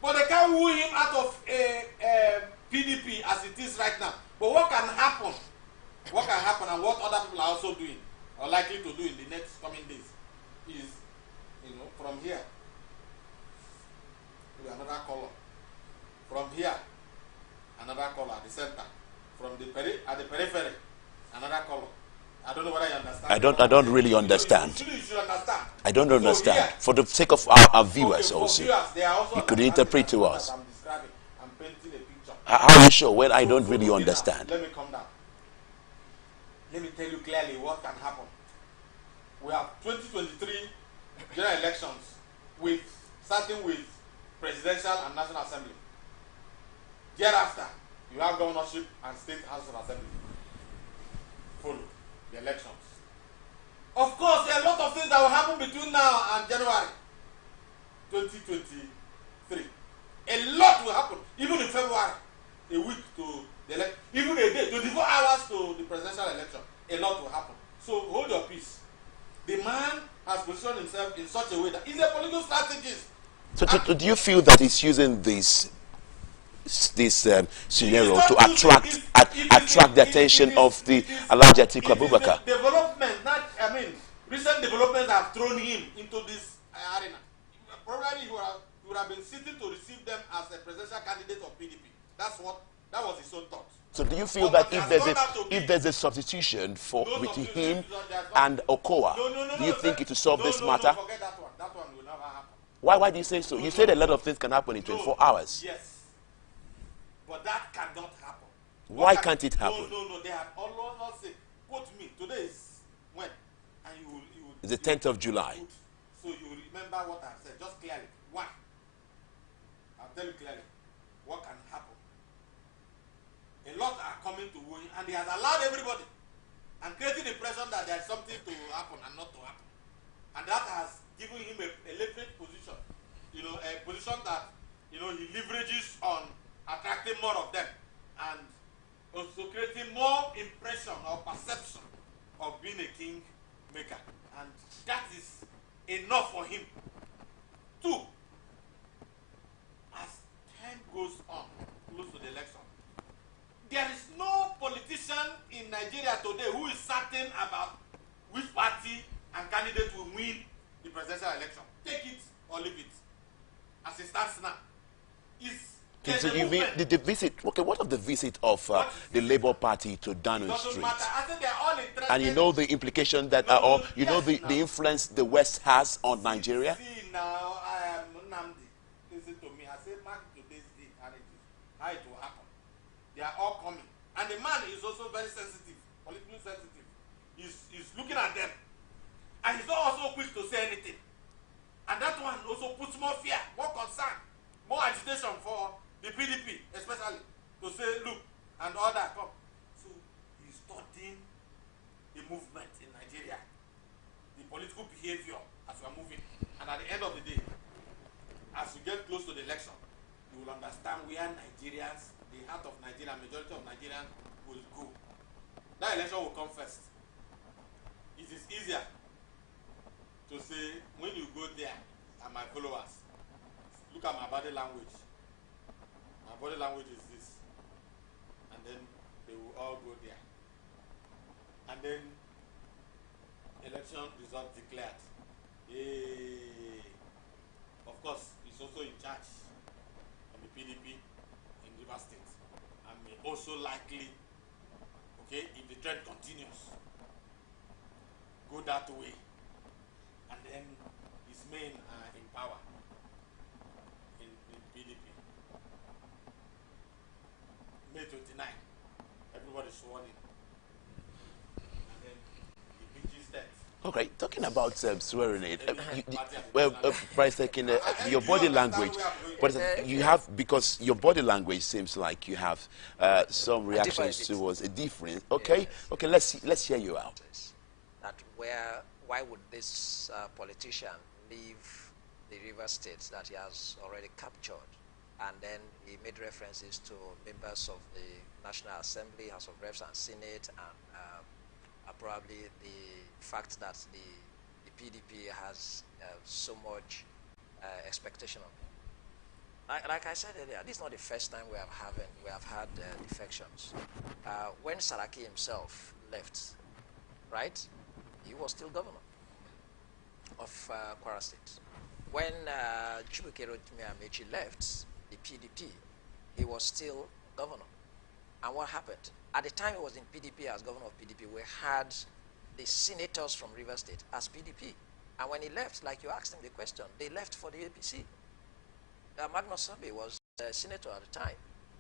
But they can't woo him out of PDP as it is right now. But what can happen? What can happen, and what other people are also doing, or likely to do in the next coming days, is, you know, from here, another color. From here, another color at the center. From the at the periphery, another color. I don't know whether you understand. I don't really understand. You should understand. I don't understand. Here, for the sake of our viewers, okay, also, viewers, you could interpret to us. I'm describing. I'm painting a picture. How are you sure when I don't really understand? Let me come down. Let me tell you clearly what can happen. We have 2023 general elections, starting with presidential and national assembly. Thereafter, you have governorship and state house of assembly. Follow the elections. Of course, there are a lot of things that will happen between now and January 2023. A lot will happen, even in February, a week to the election, even a day, 24 hours to the presidential election. A lot will happen. So hold your peace. The man has positioned himself in such a way that he's a political strategist. So do you feel that he's using this scenario to attract the attention of the Alhaji Atiku Abubakar? Development, recent developments have thrown him into this arena. Probably he would have been sitting to receive them as a presidential candidate of PDP. That was his own thought. So do you feel that if there's a substitution between him and Okowa, do you think it will solve this matter? No, forget that one. That one will never happen. Why do you say so? You said a lot of things can happen in 24 hours. Yes. But that cannot happen. Why can't it happen? No. They have always said, quote me, today is when? And you will It's the 10th of July. So you remember what I said, just clearly. One, I'll tell you clearly what can happen. A lot are coming to win, and he has allowed everybody and creating the impression that there's something to happen and not to happen. And that has given him a leverage position, you know, a position that, you know, he leverages on attracting more of them and also creating more impression or perception of being a king maker. And that is enough for him. Two, as time goes on, close to the election, there is no politician in Nigeria today who is certain about which party and candidate will win the presidential election. Take it or leave it. As it stands now, So you mean the visit? Okay, what of the visit of the Labour Party to Downing Street? I think they are all interested. And you know the implication that, or you know the influence the West has on Nigeria? See now, I am Nnamdi. Listen to me. I say mark today's date and it is how it will happen. They are all coming. And the man is also very sensitive, politically sensitive. He's looking at them. And he's not also quick to say anything. And that one also puts more fear, more concern, more agitation for the PDP, especially, to say, look, and all that come. So he's studying the movement in Nigeria, the political behavior as we're moving. And at the end of the day, as you get close to the election, you will understand where Nigerians, the heart of Nigeria, majority of Nigerians will go. That election will come first. It is easier to say, when you go there, and my followers, look at my body language. My body language is this. And then they will all go there. And then election result declared. Of course, he's also in charge of the PDP in Rivers State. And may also likely, okay, if the trend continues, go that way. And then his men are in power in PDP. May 29, everybody sworn in. And then the PG steps. Okay, talking about swearing in, President, your body language, you have, because your body language seems like you have some reactions towards a difference. Okay, yes. Okay, let's hear you out. That why would this politician leave the river states that he has already captured? And then he made references to members of the National Assembly, House of Reps and Senate, and probably the fact that the PDP has so much expectation of him. Like I said earlier, this is not the first time we have had defections. When Saraki himself left, right, he was still governor of Kwara State. When Chibuike Rotimi Amechi left the PDP, he was still governor. And what happened? At the time he was in PDP as governor of PDP, we had the senators from River State as PDP. And when he left, like you asked him the question, they left for the APC. Magnus Sabe was a senator at the time.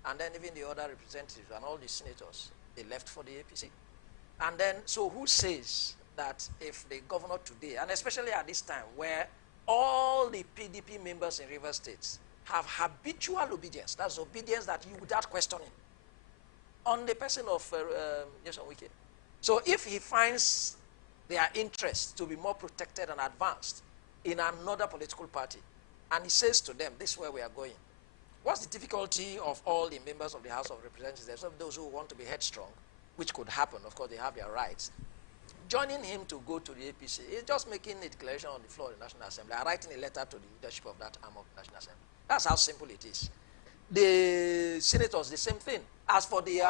And then even the other representatives and all the senators, they left for the APC. And then, so who says that if the governor today, and especially at this time where all the PDP members in River States have habitual obedience, that's obedience that you without questioning, on the person of Jason Wike. So if he finds their interest to be more protected and advanced in another political party, and he says to them, this is where we are going, what's the difficulty of all the members of the House of Representatives? There's some of those who want to be headstrong, which could happen, of course they have their rights, joining him to go to the APC is just making a declaration on the floor of the National Assembly and writing a letter to the leadership of that arm of the National Assembly. That's how simple it is. The senators, the same thing. As for the...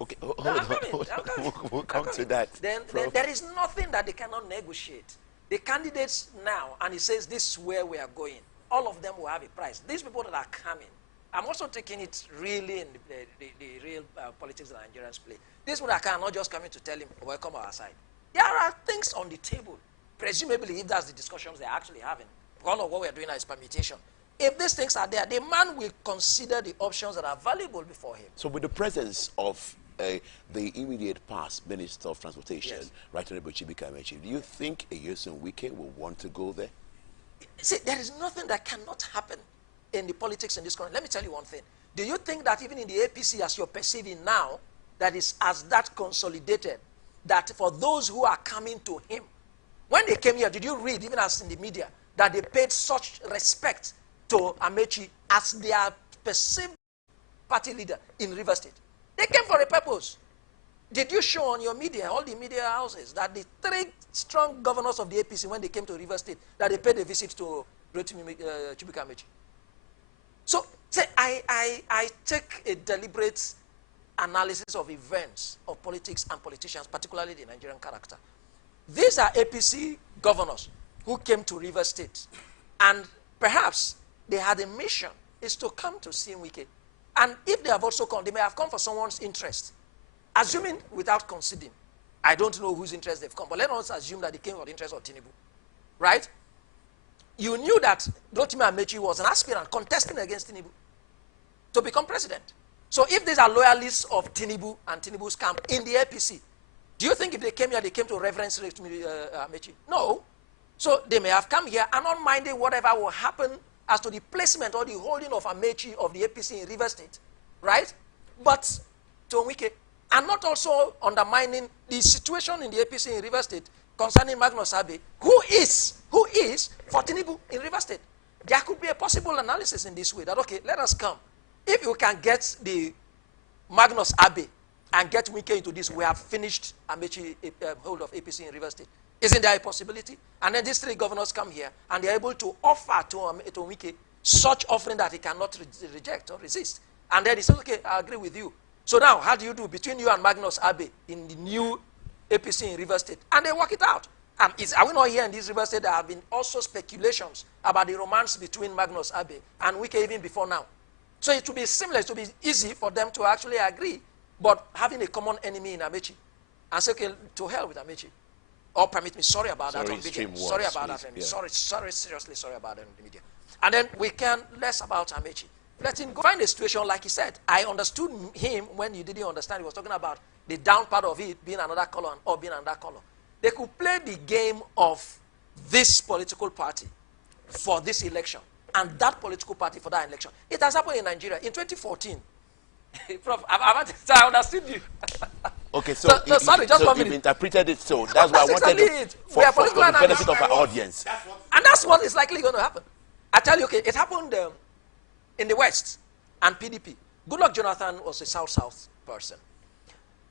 okay, hold on. We'll come to that. Then there is nothing that they cannot negotiate. The candidates now, and he says this is where we are going, all of them will have a price. These people that are coming, I'm also taking it really in the real politics that Nigerians play. These people that are not just coming to tell him, welcome our side. There are things on the table. Presumably, if that's the discussions they're actually having, all of what we're doing now is permutation. If these things are there, the man will consider the options that are valuable before him. So with the presence of the immediate past Minister of Transportation, Yes. Right Honorable Chibika Amechi. Do you think Nyesom Wike will want to go there? See, there is nothing that cannot happen in the politics in this country. Let me tell you one thing. Do you think that even in the APC, as you're perceiving now, that is as that consolidated, that for those who are coming to him, when they came here, did you read, even as in the media, that they paid such respect to Amechi as their perceived party leader in River State? They came for a purpose. Did you show on your media, all the media houses, that the three strong governors of the APC, when they came to River State, that they paid a visit to Chibika Amechi? So, say, I take a deliberate analysis of events, of politics and politicians, particularly the Nigerian character. These are APC governors who came to River State, and perhaps they had a mission, is to come to see Wike. And if they have also come, they may have come for someone's interest. Assuming without conceding, I don't know whose interest they've come, but let us assume that they came for the interest of Tinubu, right? You knew that Rotimi Amechi was an aspirant contesting against Tinubu to become president. So if these are loyalists of Tinubu and Tinubu's camp in the APC, do you think if they came here, they came to reverence Amechi? No. So they may have come here and not minding whatever will happen as to the placement or the holding of Amechi of the APC in River State, right? But to Wike, and not also undermining the situation in the APC in River State concerning Magnus Abe, who is for Tinubu in River State. There could be a possible analysis in this way that, okay, let us come. If you can get the Magnus Abe and get Wike into this, we have finished Amechi hold of APC in River State. Isn't there a possibility? And then these three governors come here and they're able to offer to Wike such offering that he cannot reject or resist. And then he says, okay, I agree with you. So now, how do you do between you and Magnus Abe in the new APC in River State? And they work it out. And are we not here in this River State? There have been also speculations about the romance between Magnus Abe and Wike even before now. So it will be seamless, it will be easy for them to actually agree, but having a common enemy in Amechi and say, okay, to hell with Amechi. Or permit me, sorry about that on video. Sorry about that. Yeah. Sorry, seriously sorry about that in the media. And then we can less about Amechi. Let him go find a situation like he said. I understood him when you didn't understand. He was talking about the down part of it being another color or being another color. They could play the game of this political party for this election and that political party for that election. It has happened in Nigeria in 2014. Prof, I understood you. Okay, so, sorry, just 1 minute. You've interpreted it so. That's why I wanted to, for the benefit of our audience. And that's what is likely going to happen. I tell you, okay, it happened in the West and PDP. Goodluck Jonathan was a South-South person.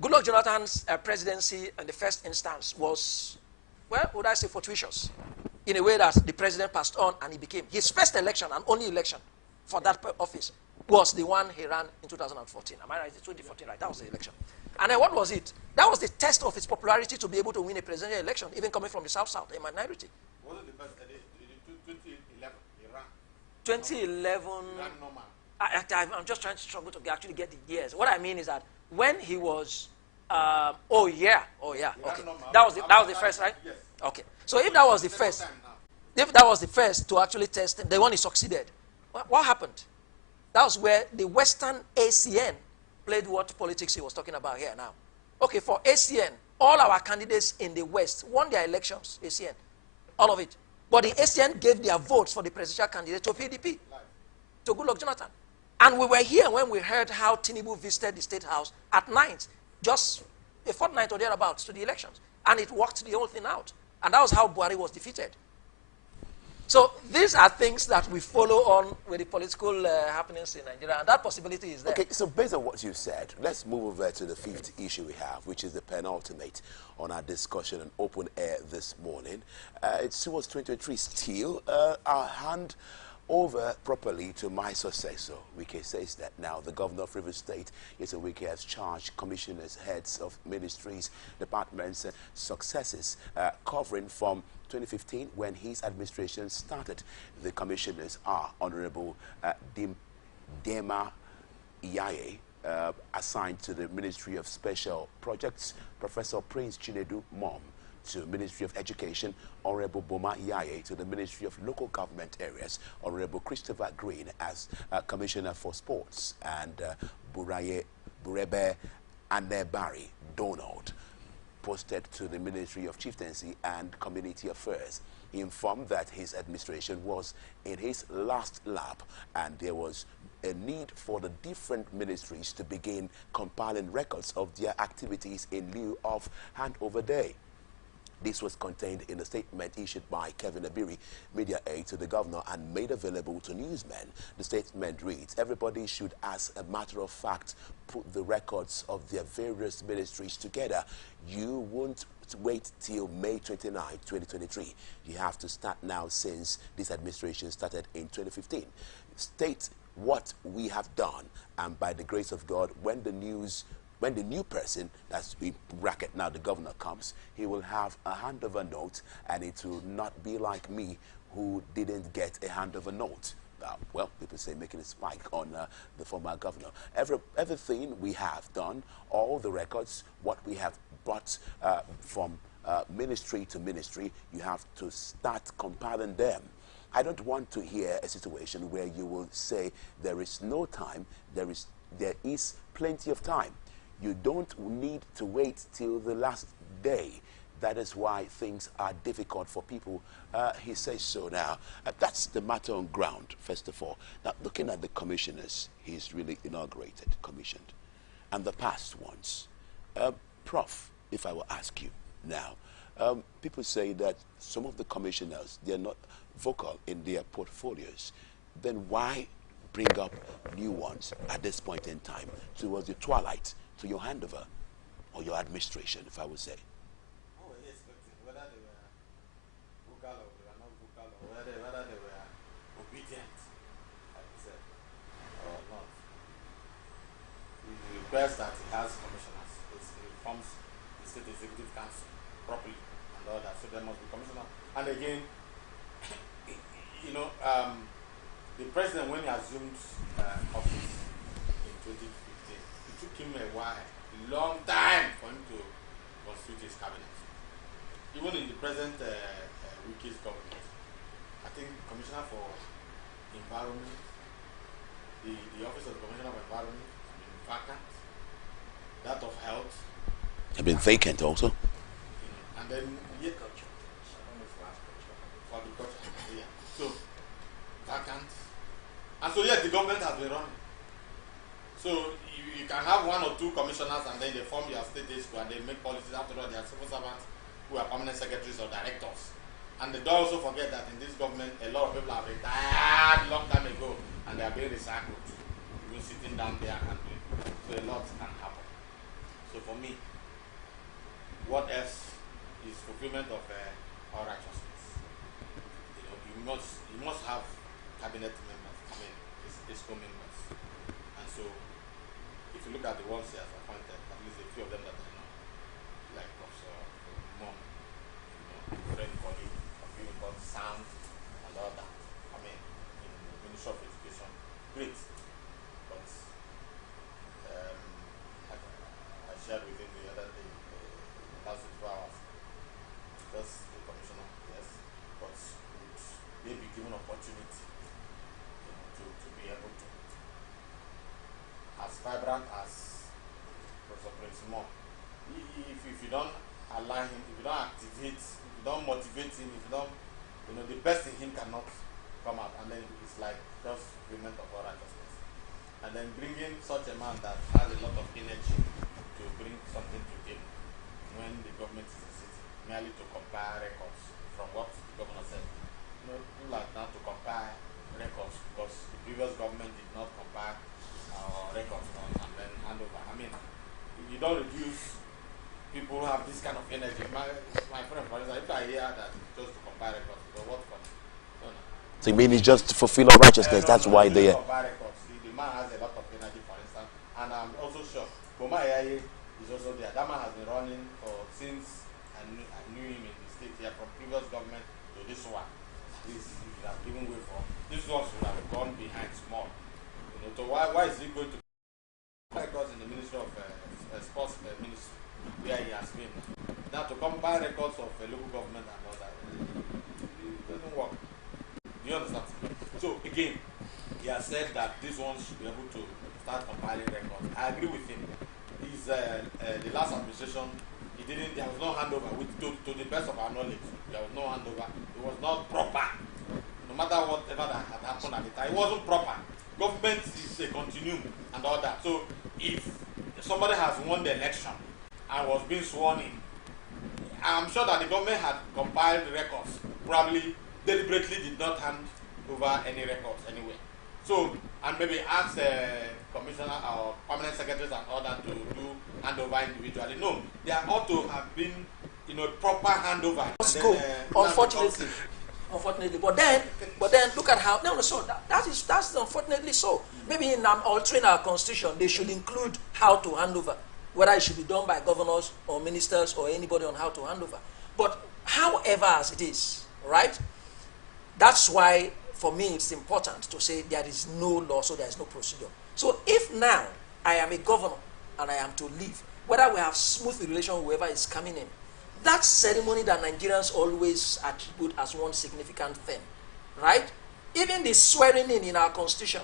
Goodluck Jonathan's presidency in the first instance was, well, would I say fortuitous, in a way that the president passed on and he became. His first election and only election for that office was the one he ran in 2014. Am I right? 2014, right? That was the election. And then what was it? That was the test of his popularity to be able to win a presidential election, even coming from the South-South, a minority. Was it the best 2011? He ran. 2011. I'm just trying to struggle to actually get the years. What I mean is that when he was, oh yeah, okay. That was the first, right? Yes. Okay. So if that was the first, to actually test, the one he succeeded. What happened? That was where the Western ACN played what politics he was talking about here now. Okay, for ACN, all our candidates in the West won their elections, ACN, all of it. But the ACN gave their votes for the presidential candidate to PDP, to Goodluck Jonathan. And we were here when we heard how Tinubu visited the State House at night, just a fortnight or thereabouts to the elections. And it worked the whole thing out. And that was how Buhari was defeated. So these are things that we follow on with the political happenings in Nigeria, and that possibility is there. Okay, so based on what you said, let's move over to the fifth issue we have, which is the penultimate on our discussion on open air this morning. It's towards 2023 still. I'll hand over properly to my successor. Wike says that now the governor of Rivers State, Nyesom Wike, has charged commissioners, heads of ministries, departments, and successes covering from 2015 when his administration started. The commissioners are Honorable Dema Iyaye, assigned to the Ministry of Special Projects, Professor Prince Chinedu Mom to Ministry of Education, Honorable Boma Iyaye to the Ministry of Local Government Areas, Honorable Christopher Green as Commissioner for Sports, and Burebe and Barry Donald posted to the Ministry of Chieftaincy and Community Affairs. He informed that his administration was in his last lap and there was a need for the different ministries to begin compiling records of their activities in lieu of handover day. This was contained in a statement issued by Kevin Abiri, media aide to the governor, and made available to newsmen. The statement reads, everybody should, as a matter of fact, put the records of their various ministries together. You won't wait till May 29, 2023. You have to start now, since this administration started in 2015. State what we have done, and by the grace of God, when the new person, that's in bracket now, the governor comes, he will have a handover note, and it will not be like me who didn't get a handover note. Well, people say making a spike on the former governor. Everything we have done, all the records, what we have brought from ministry to ministry, you have to start compiling them. I don't want to hear a situation where you will say there is no time. There is plenty of time. You don't need to wait till the last day. That is why things are difficult for people. He says so now. That's the matter on ground, first of all. Now, looking at the commissioners he's really inaugurated, commissioned, and the past ones. Prof, if I will ask you now, people say that some of the commissioners, they're not vocal in their portfolios. Then why bring up new ones at this point in time towards the twilight to your handover or your administration, if I would say? What were you expecting? Whether they were vocal or they were not vocal, or whether they were obedient, like you said, or not. He requires that he has commissioners. He forms the State Executive Council properly and all that. So there must be commissioners. And again, you know, the president, when he assumed office in 2015, it took him a while, a long time for him to constitute his cabinet. Even in the present Wiki's government, I think Commissioner for Environment, the Office of the Commissioner for Environment has been vacant. That of Health Have been vacant also. And then for agriculture, yeah. So vacant. And so yes, the government has been running. So you can have one or two commissioners and then they form their state exco and they make policies. After all, they are civil servants who are permanent secretaries or directors. And they don't also forget that in this government, a lot of people have retired long time ago and they are being recycled. Even sitting down there and doing. So a lot can happen. So for me, what else is fulfillment of our righteousness? You know, you must have cabinet members, I mean, ESCO members. And so, if you look at the ones he has appointed, at least a few of them that I know, like Professor Mom, you know, friend colleague, of called Sound, and all that. I mean, in the Ministry of Education, great. But I shared with him the other day, last 24 hours, just the commissioner, yes, but would they be given opportunity, you know, to be able to, as vibrant as Professor Prince Moore, if you don't allow him, if you don't activate, if you don't motivate him, if you don't, you know, the best in him cannot come out, and then it's like just fulfillment of all righteousness. And then bringing such a man that has a lot of energy to bring something to him when the government is in city, merely to compare records from what the governor said. You know, people like now to compare records because the previous government did not compare our records and then hand over. I mean, if you don't reduce people who have this kind of energy. My friend, for example, if I hear that just to compare records, so what for? No, no. So you mean it's just to fulfill our righteousness? That's why they are. Compare records. The man has a lot of energy, for instance, and I'm also sure Boma Yaye is also there. That man has been running since I knew him in the state here, from previous government to this one. This he has given way for. This one should have gone behind small. You know, so why is he going to? Records in the Ministry of Sports Ministry, where he has been. Now to compare records of local government and all that, it doesn't work. Do you understand? So again, he has said that these ones should be able to start compiling records. I agree with him. He's the last administration, there was no handover. To the best of our knowledge, there was no handover. It was not proper. No matter whatever that had happened at the time, it wasn't proper. Government is a continuum and all that. So if somebody has won the election and was being sworn in, I'm sure that the government had compiled records, probably deliberately did not hand over any records anywhere. So, and maybe ask commissioner or permanent secretaries and all that to do handover individually. No, there ought to have been, proper handover. Let's go. Unfortunately, but then look at how so that's unfortunately so. Maybe in altering our constitution, they should include how to hand over, whether it should be done by governors or ministers or anybody on how to hand over. But however as it is, right? That's why for me it's important to say there is no law, so there is no procedure. So if now I am a governor and I am to leave, whether we have smooth relation with whoever is coming in, that ceremony that Nigerians always attribute as one significant thing, right? Even the swearing in our constitution,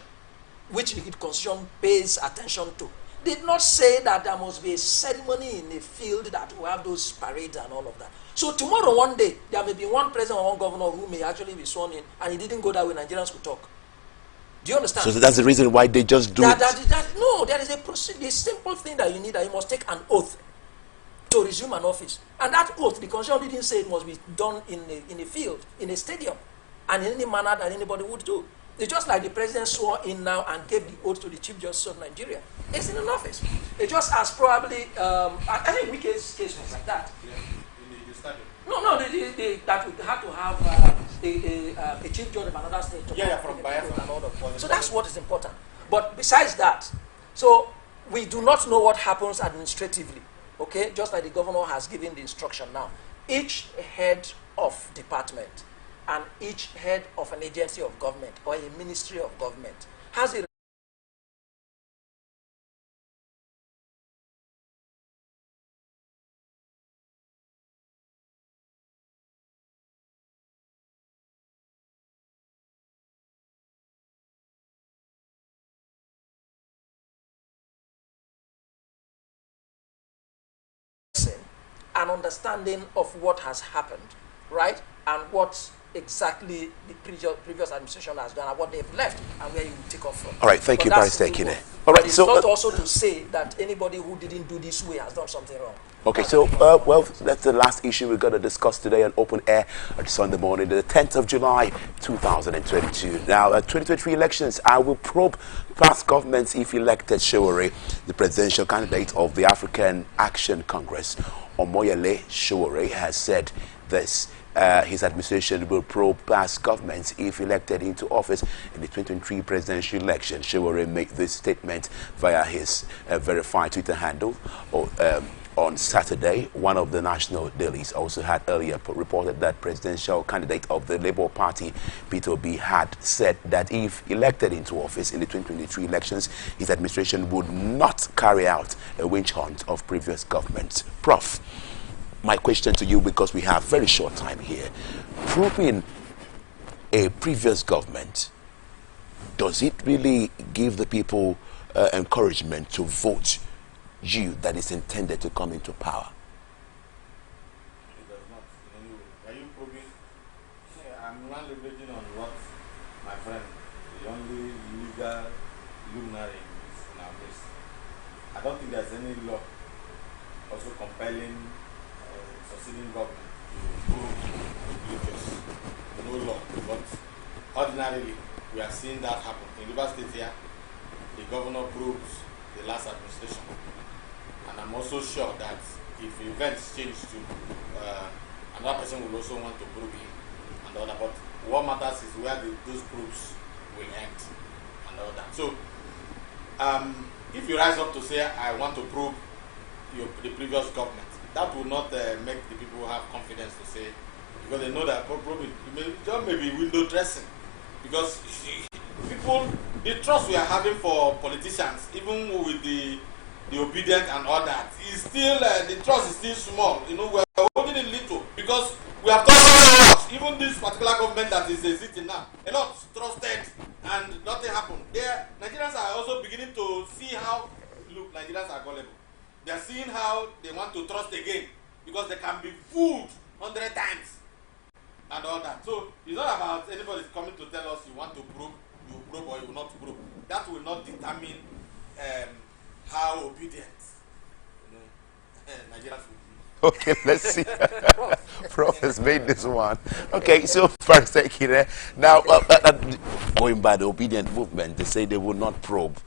which the constitution pays attention to, did not say that there must be a ceremony in a field that will have those parades and all of that. So tomorrow, one day, there may be one president or one governor who may actually be sworn in, and he didn't go that way, Nigerians will talk. Do you understand? So that's the reason why they just do it? No, there is a simple thing that you need, that you must take an oath to resume an office. And that oath, the constitution didn't say it must be done in a field, in a stadium, and in any manner that anybody would do. It's just like the president swore in now and gave the oath to the Chief Justice of Nigeria. It's in an office. It just as probably, I think Wike's case was like that. Yeah, in the stadium. No, that we had to have a chief judge of another state to from Biafra and all of that. So that's what is important. But besides that, so we do not know what happens administratively. Okay, just like the governor has given the instruction now. Each head of department and each head of an agency of government or a ministry of government has a an understanding of what has happened, right? And what exactly the previous administration has done and what they've left and where you take off from. All right, thank you, Barrister Ekine. All right, right, it's so not also to say that anybody who didn't do this way has done something wrong. Okay, so, well, that's the last issue we're going to discuss today on Open Air on Sunday morning, the 10th of July, 2022. Now, 2023 elections, I will probe past governments if elected Sowore, the presidential candidate of the African Action Congress. Omoyele Sowore has said this. His administration will probe past governments if elected into office in the 2023 presidential election. Sowore made this statement via his verified Twitter handle on Saturday. One of the national dailies also had earlier reported that presidential candidate of the Labour Party, Peter Obi, had said that if elected into office in the 2023 elections, his administration would not carry out a witch hunt of previous governments. Prof, my question to you, because we have very short time here, probing a previous government, does it really give the people encouragement to vote you that is intended to come into power? It does not in any way. Are you probing? I'm not leveraging on what my friend, the only legal luminary in our midst. I don't think there's any law also compelling succeeding government to prove religious. No law. But ordinarily, we are seeing that happen. In River State here, the governor proves the last administration. And I'm also sure that if events change to another person will also want to prove him and all that. But what matters is where those proofs will end and all that. So if you rise up to say, I want to prove the previous government, that will not make the people have confidence to say, because they know that probably it may be window dressing. Because people, the trust we are having for politicians, even with the obedient and all that, is still the trust is still small. You know, we are holding it little because we have done so much. Even this particular government that is existing now, a lot trusted and nothing happened. Nigerians are also beginning to see how Nigerians are gullible. They are seeing how they want to trust again because they can be fooled 100 times and all that. So it's not about anybody coming to tell us you want to probe, you probe or you will not probe. That will not determine how obedient Nigerians will be. Okay, let's see. Prof has made this one. Okay, so first, thank you there. Now, going by the obedient movement, they say they will not probe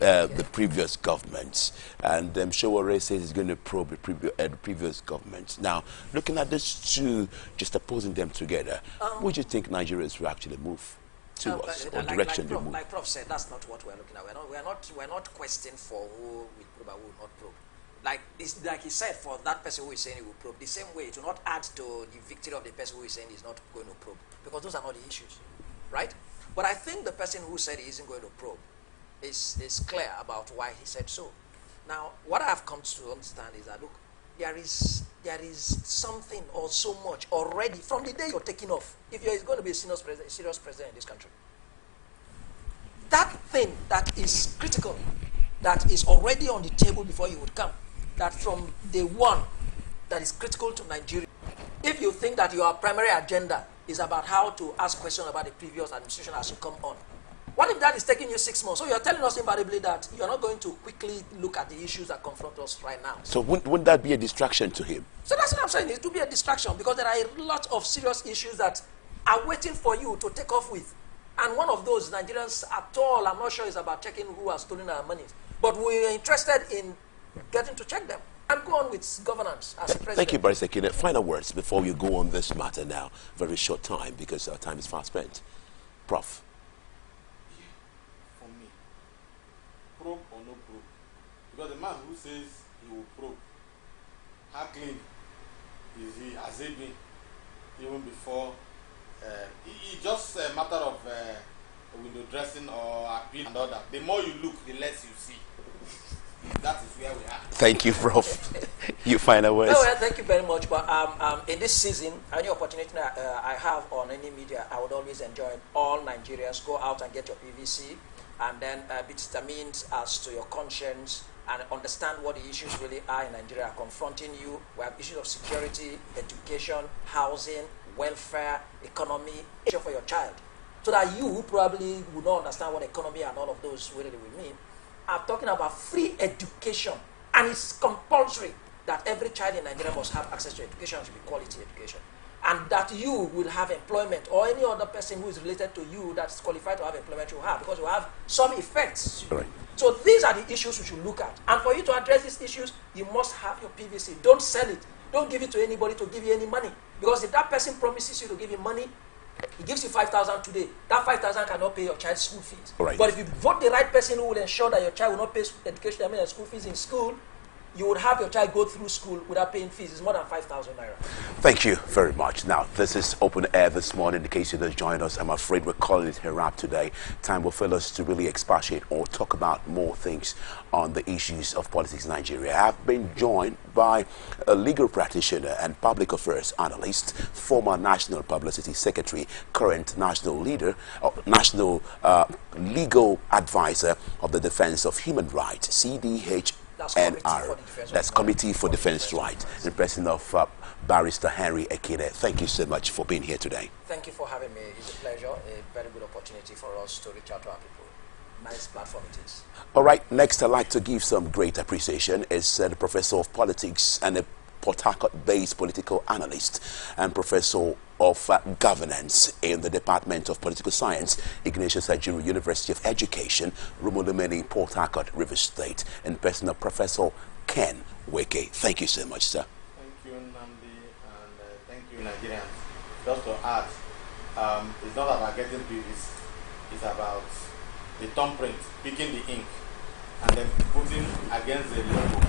the previous governments, and Showore says he's going to probe the previous governments. Now, looking at these two, just opposing them together, would you think Nigerians will actually move towards, or direction they move? Like Prof said, that's not what we're looking at. We're not questioning for who will probe and who will not probe. Like he said, for that person who is saying he will probe, the same way it will not add to the victory of the person who is saying he's not going to probe, because those are not the issues, right? But I think the person who said he isn't going to probe is clear about why he said so. Now, what I've come to understand is that, look, there is something or so much already from the day you're taking off. If you're going to be a serious president in this country, that thing that is critical, that is already on the table before you would come, that from day one, that is critical to Nigeria. If you think that your primary agenda is about how to ask questions about the previous administration as you come on, what if that is taking you 6 months? So you're telling us invariably that you're not going to quickly look at the issues that confront us right now. So wouldn't that be a distraction to him? So that's what I'm saying. It will be a distraction because there are a lot of serious issues that are waiting for you to take off with. And one of those, Nigerians at all, I'm not sure is about checking who has stolen our money. But we're interested in getting to check them and go on with governance as president. Thank you, Barrister Kine. Final words before you go on this matter now. Very short time because our time is fast spent. Prof. For me, probe or no probe? Because the man who says he will probe, how clean is he? Has he been even before? It's just a matter of window dressing or appeal and all that. The more you look, the less you see. That is where we are. Thank you, Prof. You final words. No, thank you very much. But in this season, any opportunity I have on any media, I would always enjoy all Nigerians. Go out and get your PVC, and then be determined as to your conscience and understand what the issues really are in Nigeria confronting you. We have issues of security, education, housing, welfare, economy, for your child. So that you who probably would not understand what economy and all of those really will mean, are talking about free education. And it's compulsory that every child in Nigeria must have access to education, should be quality education. And that you will have employment, or any other person who is related to you that's qualified to have employment you have, because you have some effects. Right. So these are the issues we should look at. And for you to address these issues, you must have your PVC. Don't sell it. Don't give it to anybody to give you any money. Because if that person promises you to give you money, he gives you 5,000 today. That 5,000 cannot pay your child's school fees. Right. But if you vote the right person who will ensure that your child will not pay education, school fees in school, you would have your child go through school without paying fees. It's more than 5,000 naira. Thank you very much. Now, this is Open Air this morning. In case you just joined us, I'm afraid we're calling it a wrap today. Time will fail us to really expatiate or talk about more things on the issues of politics in Nigeria. I've been joined by a legal practitioner and public affairs analyst, former National Publicity Secretary, current national leader, national legal advisor of the Defense of Human Rights, CDH. That's Committee for Defense Rights, in person of Barrister Henry Ekine. Thank you so much for being here today. Thank you for having me. It's a pleasure, a very good opportunity for us to reach out to our people. Nice platform it is. All right, next I'd like to give some great appreciation is the Professor of Politics and a Port Harcourt-based political analyst and Professor of Governance in the Department of Political Science, Ignatius Ajuru University of Education, Rumulumeni, Port Harcourt, Rivers State, in person of Professor Ken Weke. Thank you so much, sir. Thank you, Namdi, and thank you, Nigerians. Just to add, it's not about getting PVC, it's about the thumbprint, picking the ink, and then putting against the logo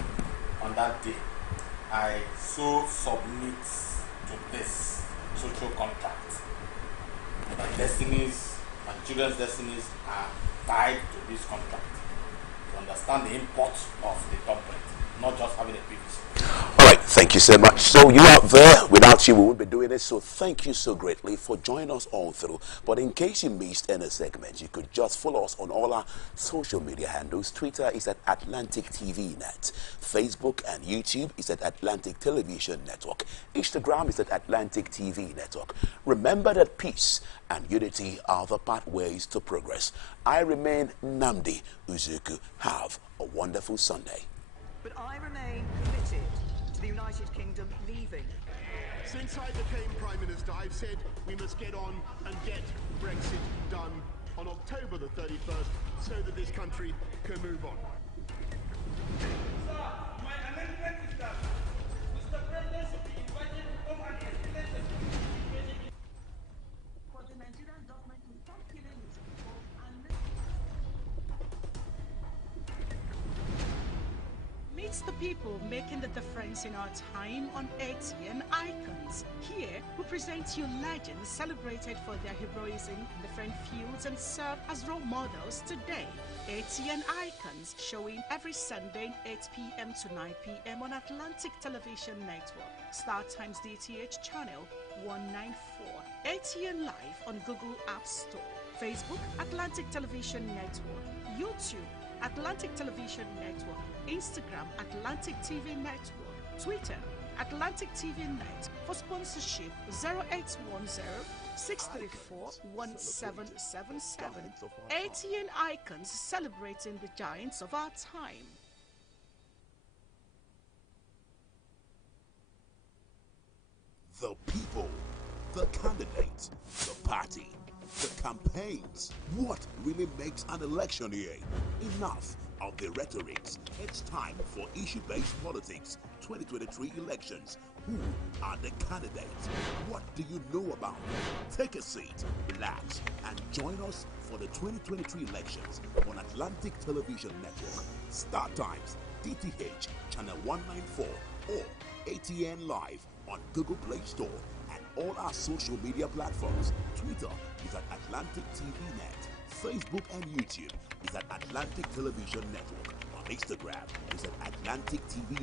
on that day. I so submit to this social contract. My destinies, my children's destinies are tied to this contract. To understand the import of the thumbprint. not just having a PVC. All right, thank you so much. So you out there, without you we wouldn't be doing this, so thank you so greatly for joining us all through. But in case you missed any segment, you could just follow us on all our social media handles. Twitter is at Atlantic TV Net. Facebook and YouTube is at Atlantic Television Network. Instagram is at Atlantic TV Network. Remember that peace and unity are the pathways to progress. I remain Namdi Uzuku. Have a wonderful Sunday. But I remain committed to the United Kingdom leaving. Since I became Prime Minister, I've said we must get on and get Brexit done on October the 31st so that this country can move on. Sir, my amendment is that Mr. President should be invited to come and explain the situation. For the Nigerian government to stop killing its people and let Meet the people making the difference in our time on ATN Icons. Here, we present you legends celebrated for their heroism in different fields and serve as role models today. ATN Icons, showing every Sunday 8 p.m. to 9 p.m. on Atlantic Television Network, StarTimes DTH channel 194, ATN Live on Google App Store, Facebook Atlantic Television Network, YouTube Atlantic Television Network, Instagram Atlantic TV Network, Twitter Atlantic TV Net. For sponsorship 0810 634 1777. ATN Icons, celebrating the giants of our time. The people, the candidates, the party, the campaigns. What really makes an election here? Enough of the rhetorics. It's time for issue-based politics. 2023 elections. Who are the candidates? What do you know about them? Take a seat, relax, and join us for the 2023 elections on Atlantic Television Network, StarTimes, DTH, Channel 194, or ATN Live on Google Play Store and all our social media platforms. Twitter is at Atlantic TV Net. Facebook and YouTube is at Atlantic Television Network. On Instagram is at Atlantic TV